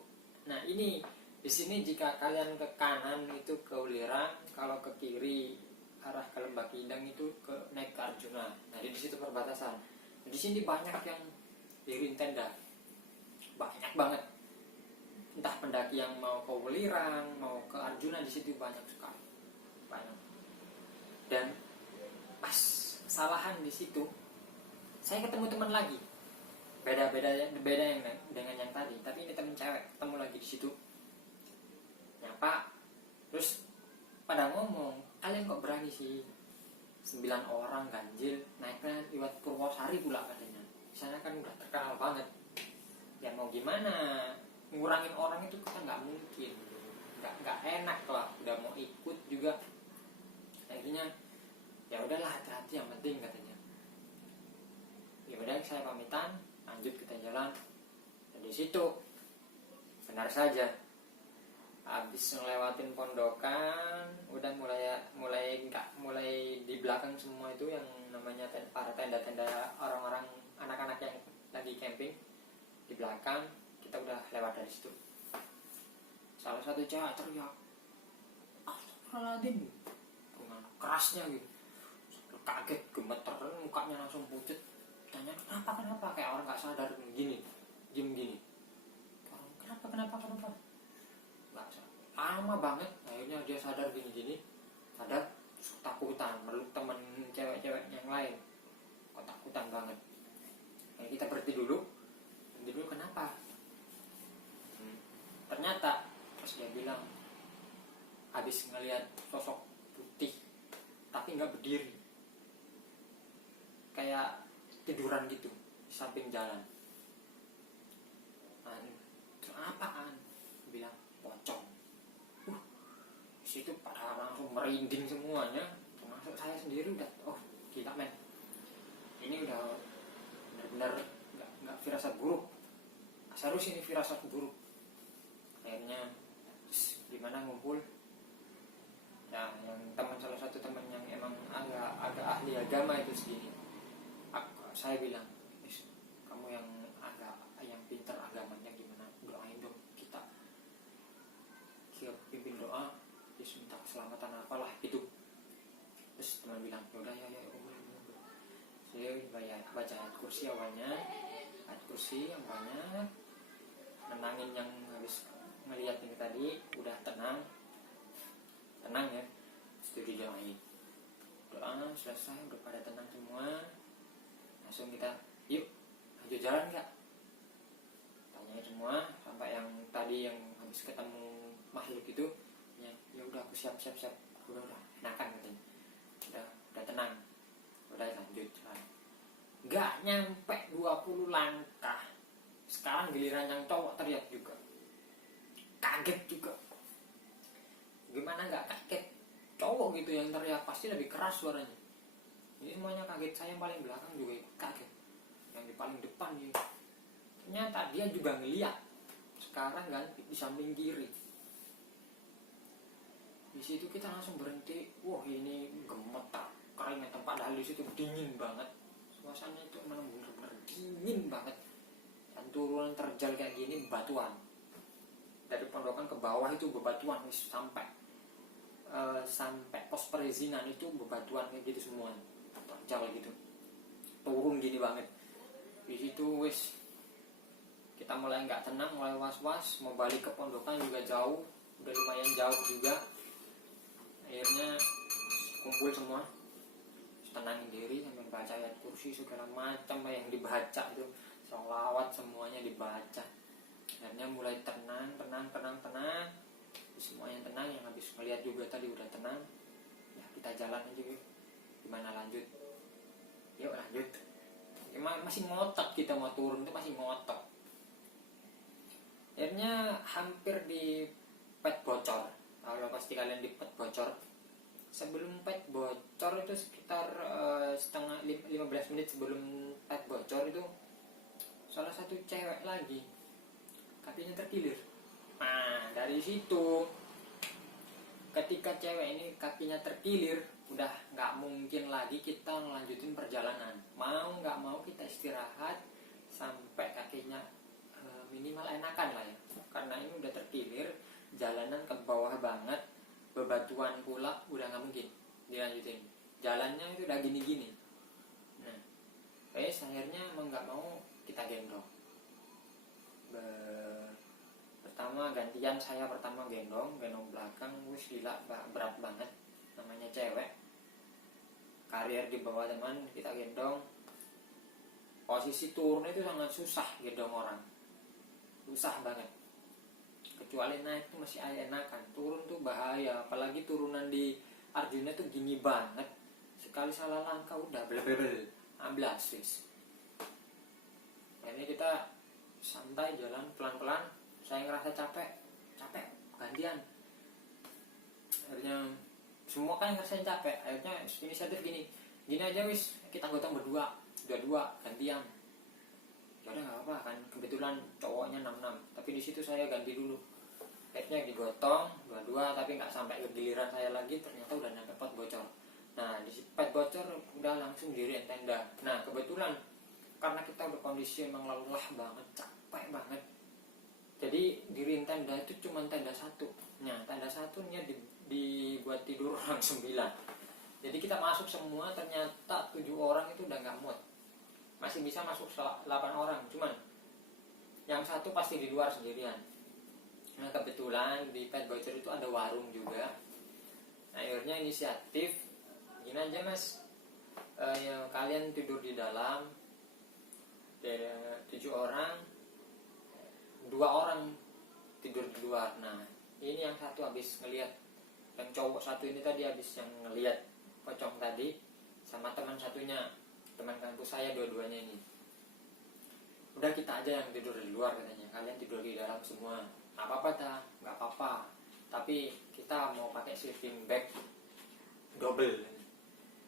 di sini jika kalian ke kanan itu ke Ulirang, kalau ke kiri arah ke Lembah Kidang itu naik ke Arjuna. Nah di situ perbatasan. Di sini banyak yang diriin tenda, banyak banget. entah pendaki yang mau ke Welirang, mau ke Arjuna, di situ banyak sekali, banyak. Dan pas kesalahan di situ, saya ketemu teman lagi, beda yang dengan yang tadi, tapi ini teman cewek, ketemu lagi di situ, nyapa, terus pada ngomong, kalian kok berani sih 9 orang ganjil naiknya lewat Purwosari pula katanya, di sana kan udah terkenal banget. Ya mau gimana, ngurangin orang itu kita nggak mungkin, nggak enak lah, udah mau ikut juga. Akhirnya ya udahlah, hati-hati yang penting katanya. Ya udah, saya pamitan, lanjut kita jalan. Dan di situ benar saja, habis ngelewatin pondokan, udah mulai di belakang semua itu yang namanya para tenda-tenda orang-orang, anak-anak yang lagi camping. Di belakang kita udah lewat dari situ, salah satu cewek teriak, "Astagfirullahaladzim," dengan kerasnya gitu. Kaget, gemeteran, mukanya langsung pucat. Tanya, kenapa, kayak orang nggak sadar gini, diem gini. Kenapa? Nggak sadar. Lama banget, akhirnya dia sadar gini, sadar, terus ketakutan, meluk temen cewek-cewek yang lain, ketakutan banget. Nah, kita berhenti dulu, kenapa? Ternyata pas dia bilang, habis ngelihat sosok putih, tapi nggak berdiri, kayak tiduran gitu di samping jalan. Nah, apaan? Bilang pocong. Situ pada langsung merinding semuanya, termasuk saya sendiri. Udah, oh gila men, ini udah benar-benar nggak firasat buruk, serius ini firasat buruk. Akhirnya gimana, ngumpul ya, yang salah satu teman yang emang agak ahli agama itu segini. Saya bilang, kamu yang pintar agamanya gimana, doain dong kita pimpin doa, terus minta keselamatan apalah itu. Terus teman bilang, yaudah ya saya baca ayat kursi awalnya, ayat kursi yang banyak, nenangin yang habis ngeliat ini tadi, udah tenang ya. Terus didoain, doa selesai, udah pada tenang semua, langsung kita, yuk lanjut jalan nggak? Tanya semua, sampai yang tadi yang habis ketemu makhluk itu, ya udah aku siap, udah enakan katanya, udah tenang, udah lanjut jalan. Nggak nyampe 20 langkah, sekarang giliran yang cowok teriak juga, kaget juga. Gimana nggak kaget, cowok gitu yang teriak pasti lebih keras suaranya. Ini semuanya kaget, saya yang paling belakang juga ikut kaget, yang di paling depan dia. Ternyata dia juga ngeliat, sekarang ganti di samping kiri. Di situ kita langsung berhenti. Wah, ini gemetar, keringnya tempat dahulu di situ dingin banget. Suasananya itu memang benar-benar dingin banget. Dan turunan terjal kayak gini bebatuan. Dari pondokan ke bawah itu bebatuan, sampai pos perizinan itu bebatuan kayak gitu semua, terjal gitu, turun gini banget. Di situ wis kita mulai nggak tenang, mulai was-was, mau balik ke pondokan juga jauh, udah lumayan jauh juga. Akhirnya kumpul semua, tenangin diri sambil baca ayat kursi segala macam yang dibaca itu, sholawat semuanya dibaca. Akhirnya mulai tenang. Semuanya tenang, yang habis melihat juga tadi udah tenang. Ya kita jalan aja gitu. Gimana lanjut? Yuk lanjut. Masih ngotot, kita mau turun itu masih ngotot. Akhirnya hampir di pet bocor. Kalau pasti kalian di pet bocor. Sebelum pet bocor itu sekitar 15 menit sebelum pet bocor itu, salah satu cewek lagi kakinya terkilir. Nah dari situ, ketika cewek ini kakinya terkilir, udah nggak mungkin lagi kita melanjutin perjalanan. Mau nggak mau kita istirahat sampai kakinya minimal enakan lah ya, karena ini udah terkilir, jalanan ke bawah banget, bebatuan pula, udah nggak mungkin dilanjutin. Jalannya itu udah gini-gini. Nah, akhirnya mau nggak mau kita gendong, Pertama gantian, saya pertama gendong belakang, wis gila berat banget, namanya cewek, karier di bawah teman, kita gendong. Posisi turun itu sangat susah gendong orang, susah banget. Kecuali naik tuh masih enakan, turun tuh bahaya. Apalagi turunan di Arjuna tuh gini banget, sekali salah langkah udah blebel amblas wis. Ini kita santai jalan pelan-pelan. Saya ngerasa capek gantian. Akhirnya semua kan ngerasain capek. Akhirnya inisiatif gini aja wis, kita gotong berdua gantian. Ya udah nggak apa kan, kebetulan cowoknya 66, tapi di situ saya ganti dulu. Akhirnya digotong dua-dua, tapi nggak sampai ke giliran saya lagi, ternyata udah nyampe pet bocor. Nah di pet bocor udah langsung diriin tenda. Nah kebetulan karena kita udah kondisi emang lelah banget, capek banget, jadi diriin tenda itu cuma tenda satu. Nah tenda satunya dibuat tidur orang 9. Jadi kita masuk semua, ternyata 7 orang itu udah nggak muat. Masih bisa masuk 8 orang, cuman yang satu pasti di luar sendirian. Nah kebetulan di pet bocor itu ada warung juga. Nah, akhirnya inisiatif gini aja mas, ya, kalian tidur di dalam, 7 orang, 2 orang tidur di luar. Nah ini yang satu habis ngelihat, yang cowok satu ini tadi habis yang ngelihat pocong tadi, sama teman satunya, teman kampus saya, dua-duanya ini. Udah kita aja yang tidur di luar katanya, kalian tidur di dalam semua. Nggak apa-apa dah, nggak apa-apa. Tapi kita mau pakai sleeping bag double.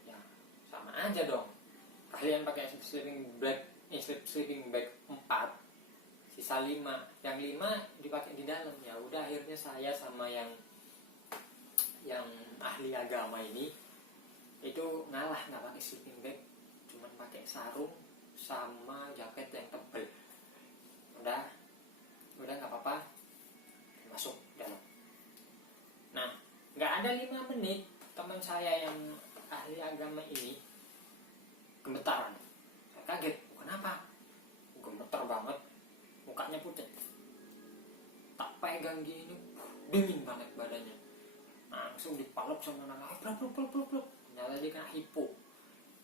Ya sama aja dong. Kalian pakai sleeping bag 4, sisa 5, yang 5 dipakai di dalam. Ya udah akhirnya saya sama yang ahli agama ini itu ngalah, nggak pakai sleeping bag, cuman pakai sarung sama jaket yang tebal. Udah nggak apa-apa, masuk dalam. Nah nggak ada 5 menit teman saya yang ahli agama ini gemetaran. Saya kaget, kenapa? Gemetar banget, mukanya pucat, tak pegang gini, dingin banget badannya. Langsung dipalop sama anak, peluk. Ternyata dia kena hipo.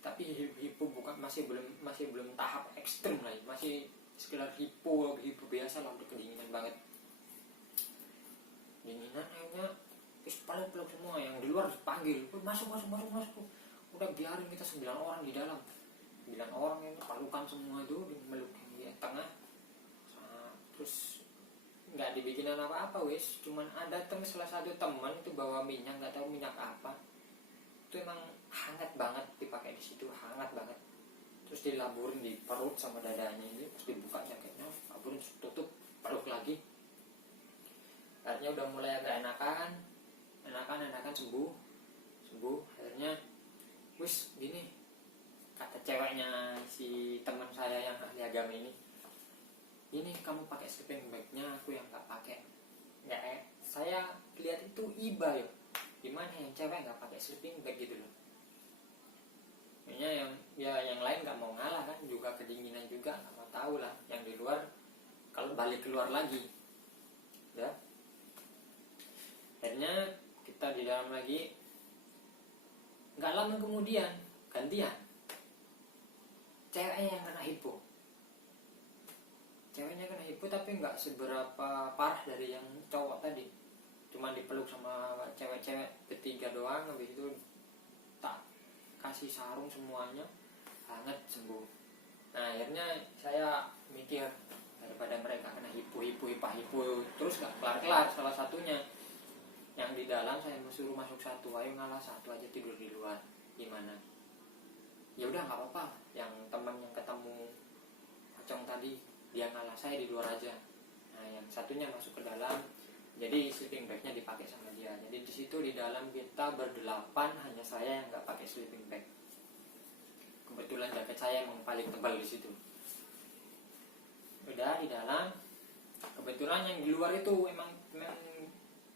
Tapi hipo bukan, masih belum tahap ekstrem lah, masih sekedar hipo biasa lah, udah kedinginan banget. Dinginan akhirnya peluk semua, yang di luar dipanggil, masuk. Udah biarin kita 9 orang di dalam. 9 orang yang pelukan semua itu, meluk yang di tengah. Terus nggak dibikinan apa-apa wis, cuman ada salah satu teman itu bawa minyak, nggak tahu minyak apa, itu emang hangat banget, dipakai di situ hangat banget. Terus dilaburin di perut sama dadanya ini, terus dibuka jaketnya, laburin, tutup, peluk lagi. Akhirnya udah mulai agak enakan, sembuh. Akhirnya wis gini, kata ceweknya si teman saya yang ahli agama ini kamu pakai sleeping bagnya, aku yang nggak pakai. Nggak, saya lihat itu iba ya, gimana yang cewek nggak pakai sleeping bag gitu loh. Kayaknya yang lain nggak mau ngalah kan, juga kedinginan juga, nggak mau tahu lah. Yang di luar kalau balik keluar lagi, ya. Akhirnya kita di dalam lagi. Nggak lama kemudian gantian, ceweknya yang kena hipo. Ceweknya kena hipo tapi nggak seberapa parah dari yang cowok tadi, cuma dipeluk sama cewek-cewek bertiga doang. Habis itu tak kasih sarung semuanya, hangat, sembuh. Nah akhirnya saya mikir, daripada mereka kena hipo terus nggak kelar salah satunya yang di dalam, saya suruh masuk satu, ayo ngalah satu aja tidur di luar, gimana? Ya udah nggak apa-apa, yang teman yang ketemu pocong tadi dia ngalah, saya di luar aja. Nah yang satunya masuk ke dalam, jadi sleeping bagnya dipakai sama dia. Jadi di situ di dalam kita berdelapan, hanya saya yang nggak pakai sleeping bag. Kebetulan jaket saya emang paling tebal di situ. Udah di dalam, kebetulan yang di luar itu emang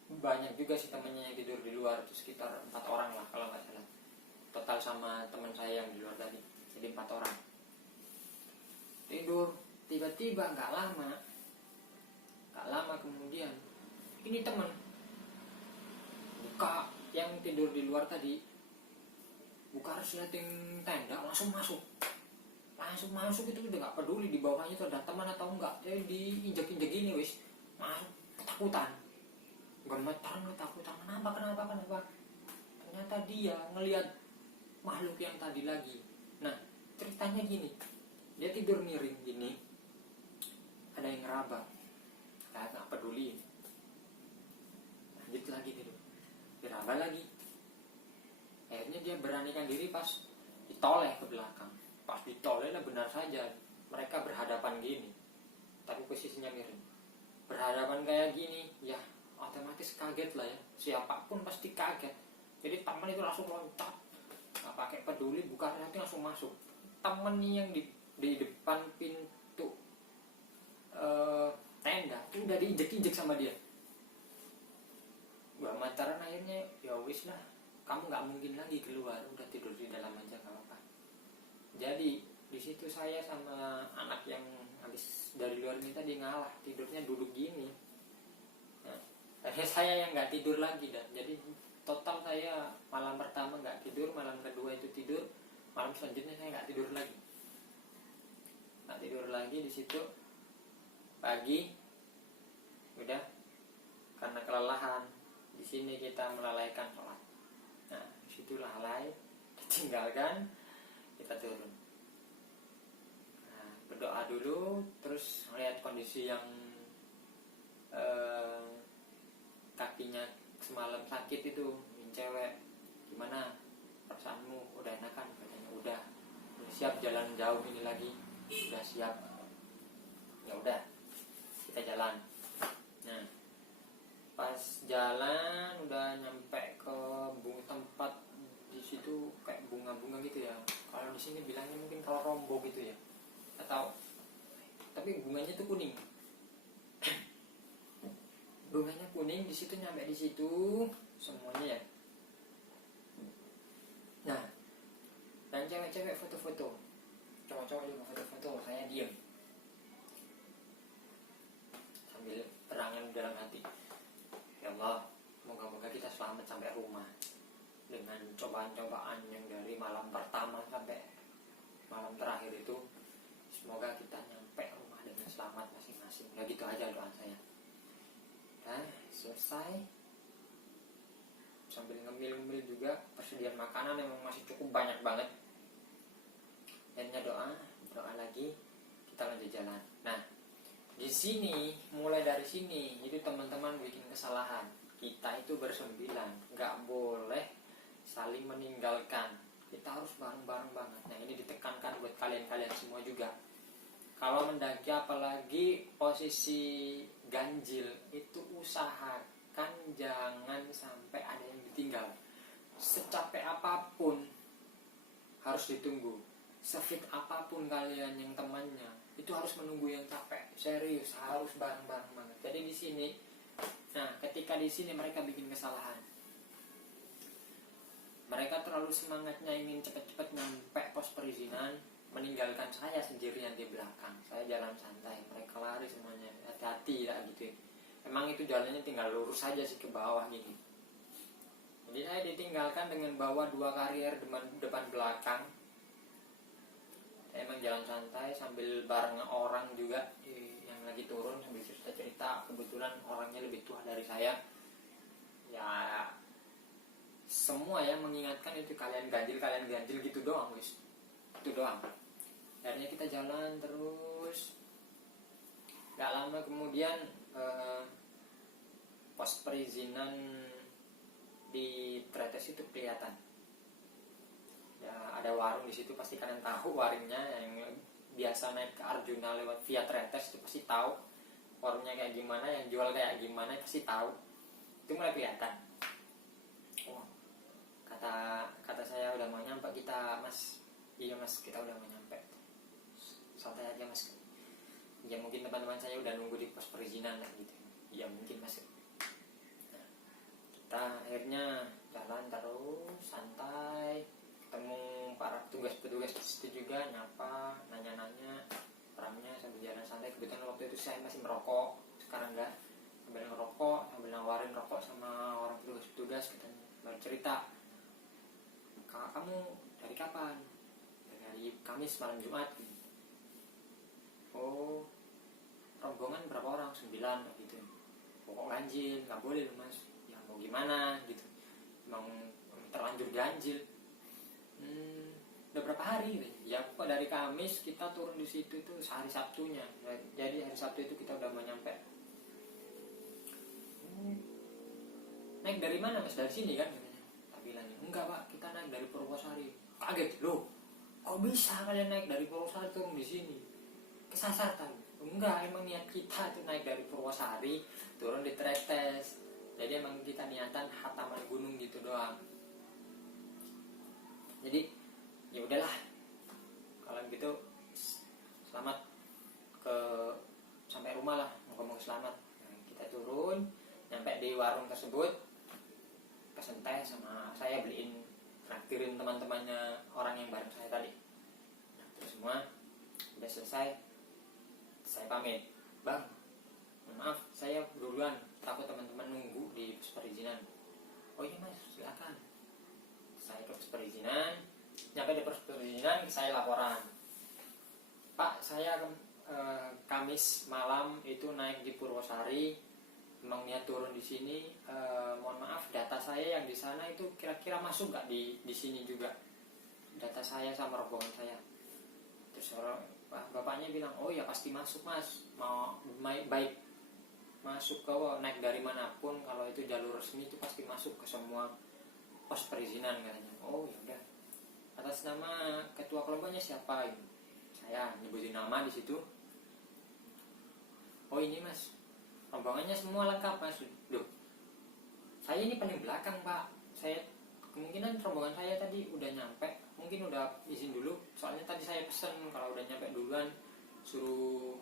banyak juga sih temennya yang tidur di luar, itu sekitar 4 orang lah kalau nggak salah. Total sama teman saya yang di luar tadi, jadi 4 orang. Tidur. Tiba-tiba nggak lama Gak lama kemudian ini temen buka, yang tidur di luar tadi buka resleting tenda, langsung masuk itu udah gak peduli di bawahnya itu ada teman atau enggak, dia diinjek-injek gini wis, masuk ketakutan, gemetar ketakutan. Kenapa? Ternyata dia ngelihat makhluk yang tadi lagi. Nah ceritanya gini, dia tidur miring gini, ada yang ngeraba, gak peduli, lanjut lagi tidur, diraba lagi. Akhirnya dia beranikan diri pas ditoleh ke belakang. Pas ditoleh lah benar saja mereka berhadapan gini, tapi posisinya miring. Berhadapan kayak gini, ya otomatis kaget lah ya. Siapapun pasti kaget. Jadi teman itu langsung loncat, nggak pakai peduli, buka nanti langsung masuk. Temen nih yang di depan pintu tenda itu udah diinjek-injek sama dia. Gua mataran akhirnya, ya wis lah, kamu nggak mungkin lagi keluar, udah tidur di dalam aja nggak apa-apa. Jadi di situ saya sama anak yang habis dari luar ini tadi ngalah, tidurnya duduk gini. Nah, akhirnya saya yang nggak tidur lagi dah. Jadi total saya malam pertama nggak tidur, malam kedua itu tidur, malam selanjutnya saya nggak tidur lagi di situ. Pagi udah, karena kelelahan di sini kita melalaikan sholat. Nah disitulah lalai, ditinggalkan, kita turun. Nah, berdoa dulu, terus melihat kondisi yang kakinya semalam sakit itu, yang cewek, gimana perasaanmu, udah enakan? Katanya udah siap jalan jauh ini lagi, udah siap. Ya udah, kita jalan. Nah pas jalan udah nyampe ke tempat di situ kayak bunga-bunga gitu ya. Kalau di sini bilangnya mungkin kalau rombo gitu ya, atau tapi bunganya tuh kuning. Bunganya kuning, di situ nyampe di situ semuanya ya. Nah dan cewek-cewek foto-foto, cowok-cowok juga foto-foto, saya diem sambil terangan dalam hati, ya Allah, moga-moga kita selamat sampai rumah. Dengan cobaan-cobaan yang dari malam pertama sampai malam terakhir itu, semoga kita nyampe rumah dengan selamat masing-masing. Udah gitu aja doa saya. Nah selesai, sambil ngemil-ngemil juga, persediaan makanan memang masih cukup banyak banget. Akhirnya doa lagi, kita lanjut jalan. Nah di sini, mulai dari sini itu teman-teman bikin kesalahan. Kita itu bersembilan, nggak boleh saling meninggalkan. Kita harus bareng-bareng banget. Nah ini ditekankan buat kalian-kalian semua juga. Kalau mendaki apalagi posisi ganjil itu, usahakan jangan sampai ada yang ditinggal. Secapek apapun harus ditunggu. Sefit apapun kalian yang temannya, itu harus menunggu yang capek. Serius, harus bareng-bareng banget. Jadi di sini, nah ketika di sini mereka bikin kesalahan. Mereka terlalu semangatnya ingin cepat-cepat nyampe pos perizinan, meninggalkan saya sendirian di belakang. Saya jalan santai, mereka lari semuanya. Hati-hati lah gitu. Emang itu jalannya tinggal lurus saja sih ke bawah gini. Jadi saya ditinggalkan dengan bawa 2 karier depan belakang. Saya emang jalan santai sambil bareng orang juga yang lagi turun, sambil cerita-cerita. Kebetulan orangnya lebih tua dari saya. Ya semua yang mengingatkan itu kalian ganjil gitu doang guys. Itu doang. Akhirnya kita jalan terus. Gak lama kemudian pos perizinan di Tretes itu kelihatan. Ya ada warung di situ, pasti kalian tahu warungnya. Yang biasa naik ke Arjuna lewat via Tretes itu pasti tahu warungnya kayak gimana, yang jual kayak gimana pasti tahu. Itu mulai kelihatan. Oh, kata saya, udah mau nyampe kita mas. Iya mas, kita udah mau nyampe, santai aja mas. Ya mungkin teman-teman saya udah nunggu di pos perizinan lah gitu. Ya mungkin mas. Nah, kita akhirnya jalan terus santai, ketemu para petugas-petugas di situ juga, nyapa, nanya-nanya orangnya sambil jalan santai. Kebetulan waktu itu saya masih merokok, Karangga, sambil ngerokok, sambil nawarin rokok sama orang petugas katanya. Baru cerita, kakak kamu dari kapan? Dari Kamis malam Jumat. Oh, rombongan berapa orang? 9 gitu. Pokok ganjil, nggak boleh loh mas. Ya mau gimana gitu, emang terlanjur ganjil. Udah berapa hari gitu? Ya kok dari Kamis kita turun di situ tuh hari Sabtunya. Jadi hari Sabtu itu kita udah mau nyampe. Naik dari mana mas? Dari sini kan? Tak bilangnya enggak pak, kita naik dari Purwosari. Kaget loh, kok bisa kalian naik dari Purwosari turun di sini? Kesasar kan? Enggak, emang niat kita tuh naik dari Purwosari turun di Tretes. Jadi emang kita niatan hataman gunung gitu doang. Jadi ya udahlah, kalau gitu selamat ke sampai rumah lah, ngomong selamat. Nah, kita turun, nyampe di warung tersebut, pesen teh sama saya beliin, traktirin teman-temannya orang yang bareng saya tadi. Nah, terus semua udah selesai, saya pamit, bang, maaf saya duluan, takut teman-teman nunggu di pos perizinan. Oh iya mas, silakan. Saya ke pos perizinan, nyampe di pos perizinan saya laporan, Pak saya Kamis malam itu naik di Purwosari, emang niat turun di sini, mohon maaf data saya yang di sana itu kira-kira masuk nggak di sini juga, data saya sama rombongan saya. Terus bapaknya bilang, oh ya pasti masuk mas, mau baik masuk ke naik dari manapun, kalau itu jalur resmi itu pasti masuk ke semua pos perizinan katanya. Oh ya udah, atas nama ketua kelompoknya siapa ini? Saya nyebutin nama di situ. Oh ini mas, rombongannya semua lengkap mas. Duh, saya ini paling belakang pak, saya kemungkinan rombongan saya tadi udah nyampe, mungkin udah izin dulu, soalnya tadi saya pesen kalau udah nyampe duluan suruh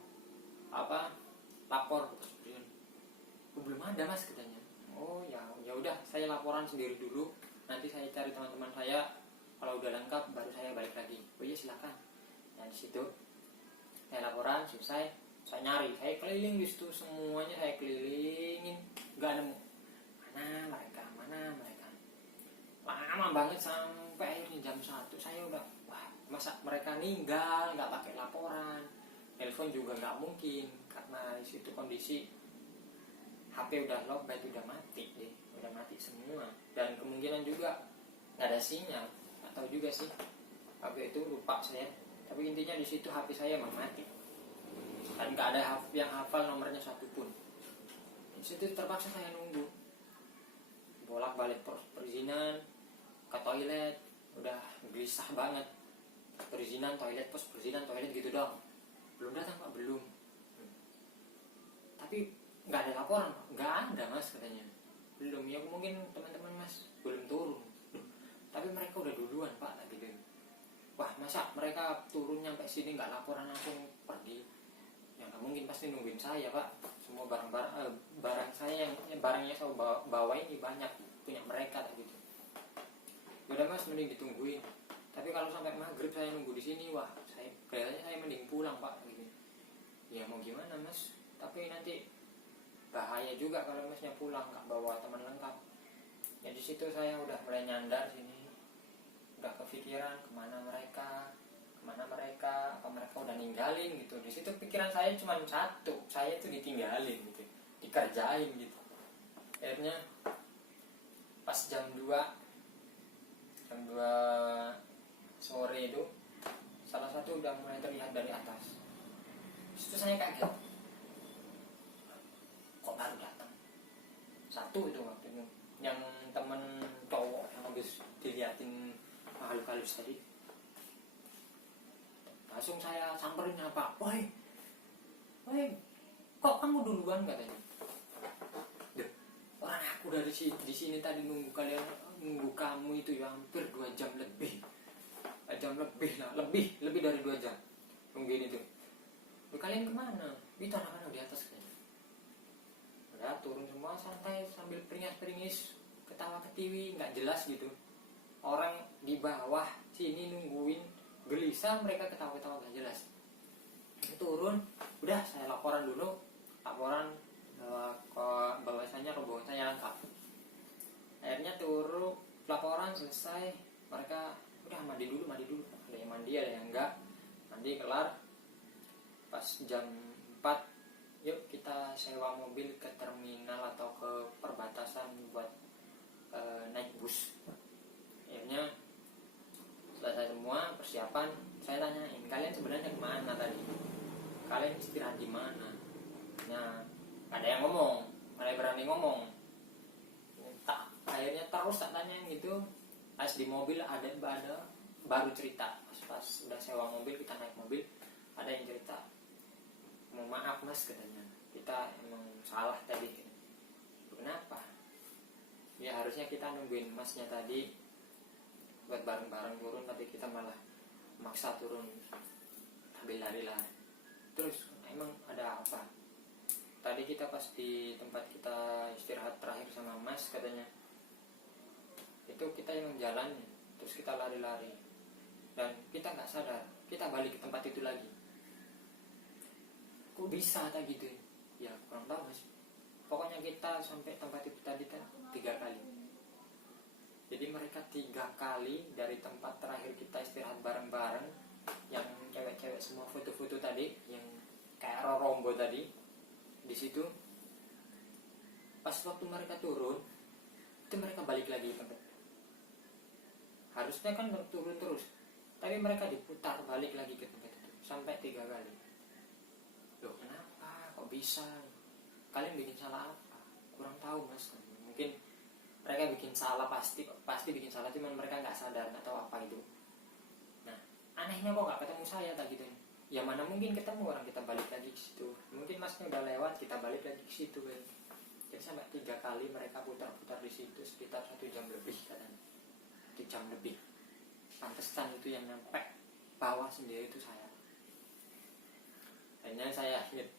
lapor ke pos perizinan. Oh, belum ada mas katanya. Oh ya udah, saya laporan sendiri dulu, nanti saya cari teman-teman saya, kalau udah lengkap baru saya balik lagi. Oh iya silakan. Nah di situ saya laporan selesai, saya nyari, saya keliling di situ semuanya, saya kelilingin, nggak nemu. Mana mereka. Lama banget sampai akhirnya jam 1 saya udah, wah masa mereka ninggal nggak pakai laporan, telepon juga nggak mungkin karena di situ kondisi HP udah lowbat, udah mati deh, udah mati semua, dan kemungkinan juga nggak ada sinyal, atau juga sih HP itu lupa saya, tapi intinya di situ HP saya emang mati dan nggak ada yang hafal nomornya satupun. Di situ terpaksa saya nunggu, bolak-balik perizinan, ke toilet, udah gelisah banget, perizinan toilet, pos perizinan toilet gitu dong. Belum datang pak, belum. Tapi nggak ada laporan, nggak ada mas katanya. Belum, ya mungkin teman-teman mas belum turun. Tapi mereka udah duluan pak gitu. Wah masa mereka turun nyampe sini nggak laporan langsung pergi? Ya nggak mungkin, pasti nungguin saya pak. Semua barang saya yang barangnya saya bawa ini banyak, punya mereka gitu. Udah mas, mending ditungguin. Tapi kalau sampai maghrib saya nunggu di sini, wah kayaknya saya mending pulang pak gitu. Ya mau gimana mas, tapi nanti bahaya juga kalau masnya pulang nggak bawa teman lengkap. Ya di situ saya udah mulai nyandar sini, udah kepikiran kemana mereka, apa mereka udah ninggalin gitu. Di situ pikiran saya cuma satu, saya itu ditinggalin gitu, dikerjain gitu. Akhirnya pas jam 2 sore itu salah satu udah mulai terlihat dari atas. Di situ saya kaget, kok baru datang satu itu waktu itu, yang temen cowok yang habis diliatin makhluk halus tadi. Langsung saya samperin, apa, woi kok kamu duluan katanya. Duh, orang aku dari di sini tadi nunggu kamu itu ya hampir 2 jam lebih, lebih dari 2 jam nungguin itu. Kalian kemana? Itu anak-anak di atas katanya. Udah turun semua santai sambil peringas-peringis, ketawa ketiwi, nggak jelas gitu. Orang di bawah sini nungguin, gelisah, mereka ketawa-ketawa nggak jelas. Turun, udah saya laporan dulu, bahwasanya rombongan saya lengkap. Akhirnya turun, laporan selesai, mereka udah mandi dulu, ada yang mandi ada yang enggak. Mandi kelar, pas jam 4, yuk kita sewa mobil ke terminal atau ke perbatasan buat naik bus. Akhirnya selesai semua persiapan, saya tanyain, kalian sebenarnya kemana tadi? Kalian istirahat di mana? Nah, ada yang ngomong, ada yang berani ngomong. Tak, akhirnya terus tak tanyain gitu. Pas di mobil ada baru cerita. Pas udah sewa mobil, kita naik mobil, ada yang cerita, mau maaf mas katanya, kita emang salah tadi. Kenapa? Ya harusnya kita nungguin masnya tadi buat bareng-bareng turun, tapi kita malah maksa turun sambil lari-lari. Terus emang ada apa? Tadi kita pas di tempat kita istirahat terakhir sama mas katanya, itu kita emang jalan, terus kita lari-lari dan kita nggak sadar, kita balik ke tempat itu lagi. Kok bisa tak gitu? Ya kurang tahu mas. Pokoknya kita sampai tempat itu tadi 3 kali. Jadi mereka 3 kali dari tempat terakhir kita istirahat bareng-bareng, yang cewek-cewek semua foto-foto tadi, yang kayak rombo tadi, di situ. Pas waktu mereka turun, itu mereka balik lagi ke tempat. Harusnya kan turun terus, tapi mereka diputar balik lagi ke tempat itu sampai 3 kali. Loh kenapa? Kok bisa? Kalian bikin salah apa? Kurang tahu mas. Mungkin mereka bikin salah, pasti bikin salah, cuman mereka nggak sadar, nggak tahu apa itu. Nah, anehnya kok nggak ketemu saya tak gitu. Ya mana mungkin ketemu, orang kita balik lagi ke situ. Mungkin masnya udah lewat, kita balik lagi ke situ kan. Jadi sampai 3 kali mereka putar-putar di situ sekitar 1 jam lebih katanya. 1 jam lebih. Pantesan itu yang nyampe bawah sendiri itu saya. Akhirnya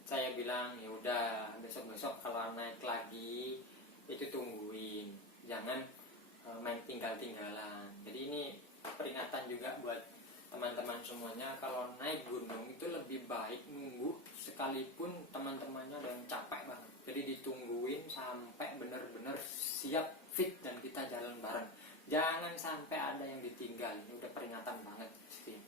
saya bilang, ya udah besok-besok kalau naik lagi itu tungguin, jangan main tinggal-tinggalan. Jadi ini peringatan juga buat teman-teman semuanya, kalau naik gunung itu lebih baik nunggu, sekalipun teman-temannya ada yang capek banget. Jadi ditungguin sampai benar-benar siap fit dan kita jalan bareng. Jangan sampai ada yang ditinggal. Ini udah peringatan banget sih.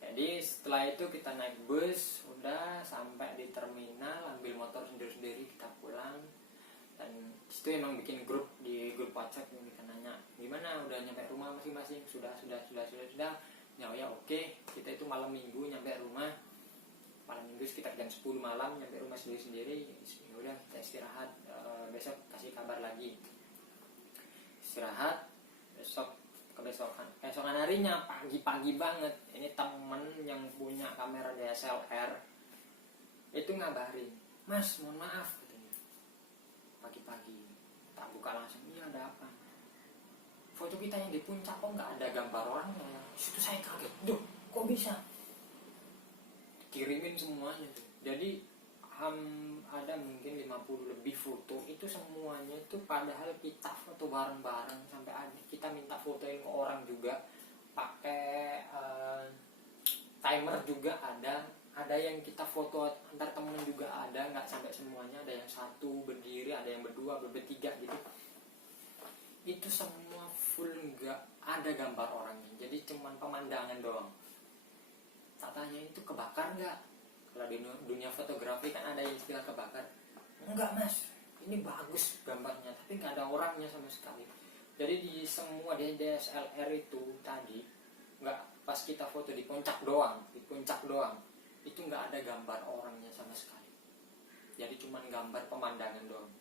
Jadi setelah itu kita naik bus, udah sampai di terminal, ambil motor sendiri-sendiri, kita pulang. Dan situ emang bikin grup, di grup WhatsApp yang kita nanya, gimana udah nyampe rumah masing-masing? Sudah. Ya oke. Kita itu malam minggu nyampe rumah. Malam minggu sekitar jam 10 malam nyampe rumah sendiri-sendiri. Ya udah kita istirahat, besok kasih kabar lagi. Istirahat, kebesokan harinya pagi-pagi banget, ini temen yang punya kamera DSLR itu ngabarin, mas mohon maaf katanya, pagi-pagi tak buka langsung, iya ada apa, foto kita yang di puncak kok nggak ada gambar orangnya. Itu saya kaget, duh kok bisa, kirimin semuanya tuh. Jadi ada mungkin 50 lebih foto, itu semuanya itu padahal kita foto bareng-bareng, sampai kita minta fotoin ke orang juga pakai timer juga ada yang kita foto antar temen juga ada, nggak sampai semuanya, ada yang satu berdiri, ada yang berdua, bertiga gitu. Itu semua full nggak ada gambar orangnya, jadi cuman pemandangan doang. Tak tanya itu kebakar nggak? Kalau di dunia fotografi kan ada istilah kebakar. Enggak mas, ini bagus gambarnya, tapi nggak ada orangnya sama sekali. Jadi di semua DSLR itu tadi, nggak, pas kita foto di puncak doang, itu nggak ada gambar orangnya sama sekali. Jadi cuman gambar pemandangan doang.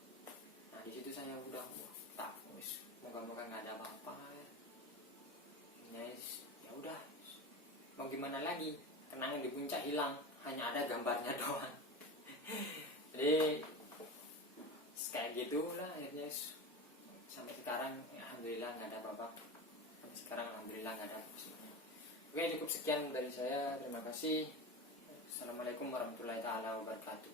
Nah di situ saya udah tak, moga-moga nggak ada apa-apa ya. Ya udah, mau gimana lagi? Kenangan di puncak hilang, hanya ada gambarnya doang. Jadi kayak gitulah akhirnya. Sampai sekarang alhamdulillah nggak ada apa-apa. Oke, cukup sekian dari saya. Terima kasih. Assalamualaikum warahmatullahi wabarakatuh.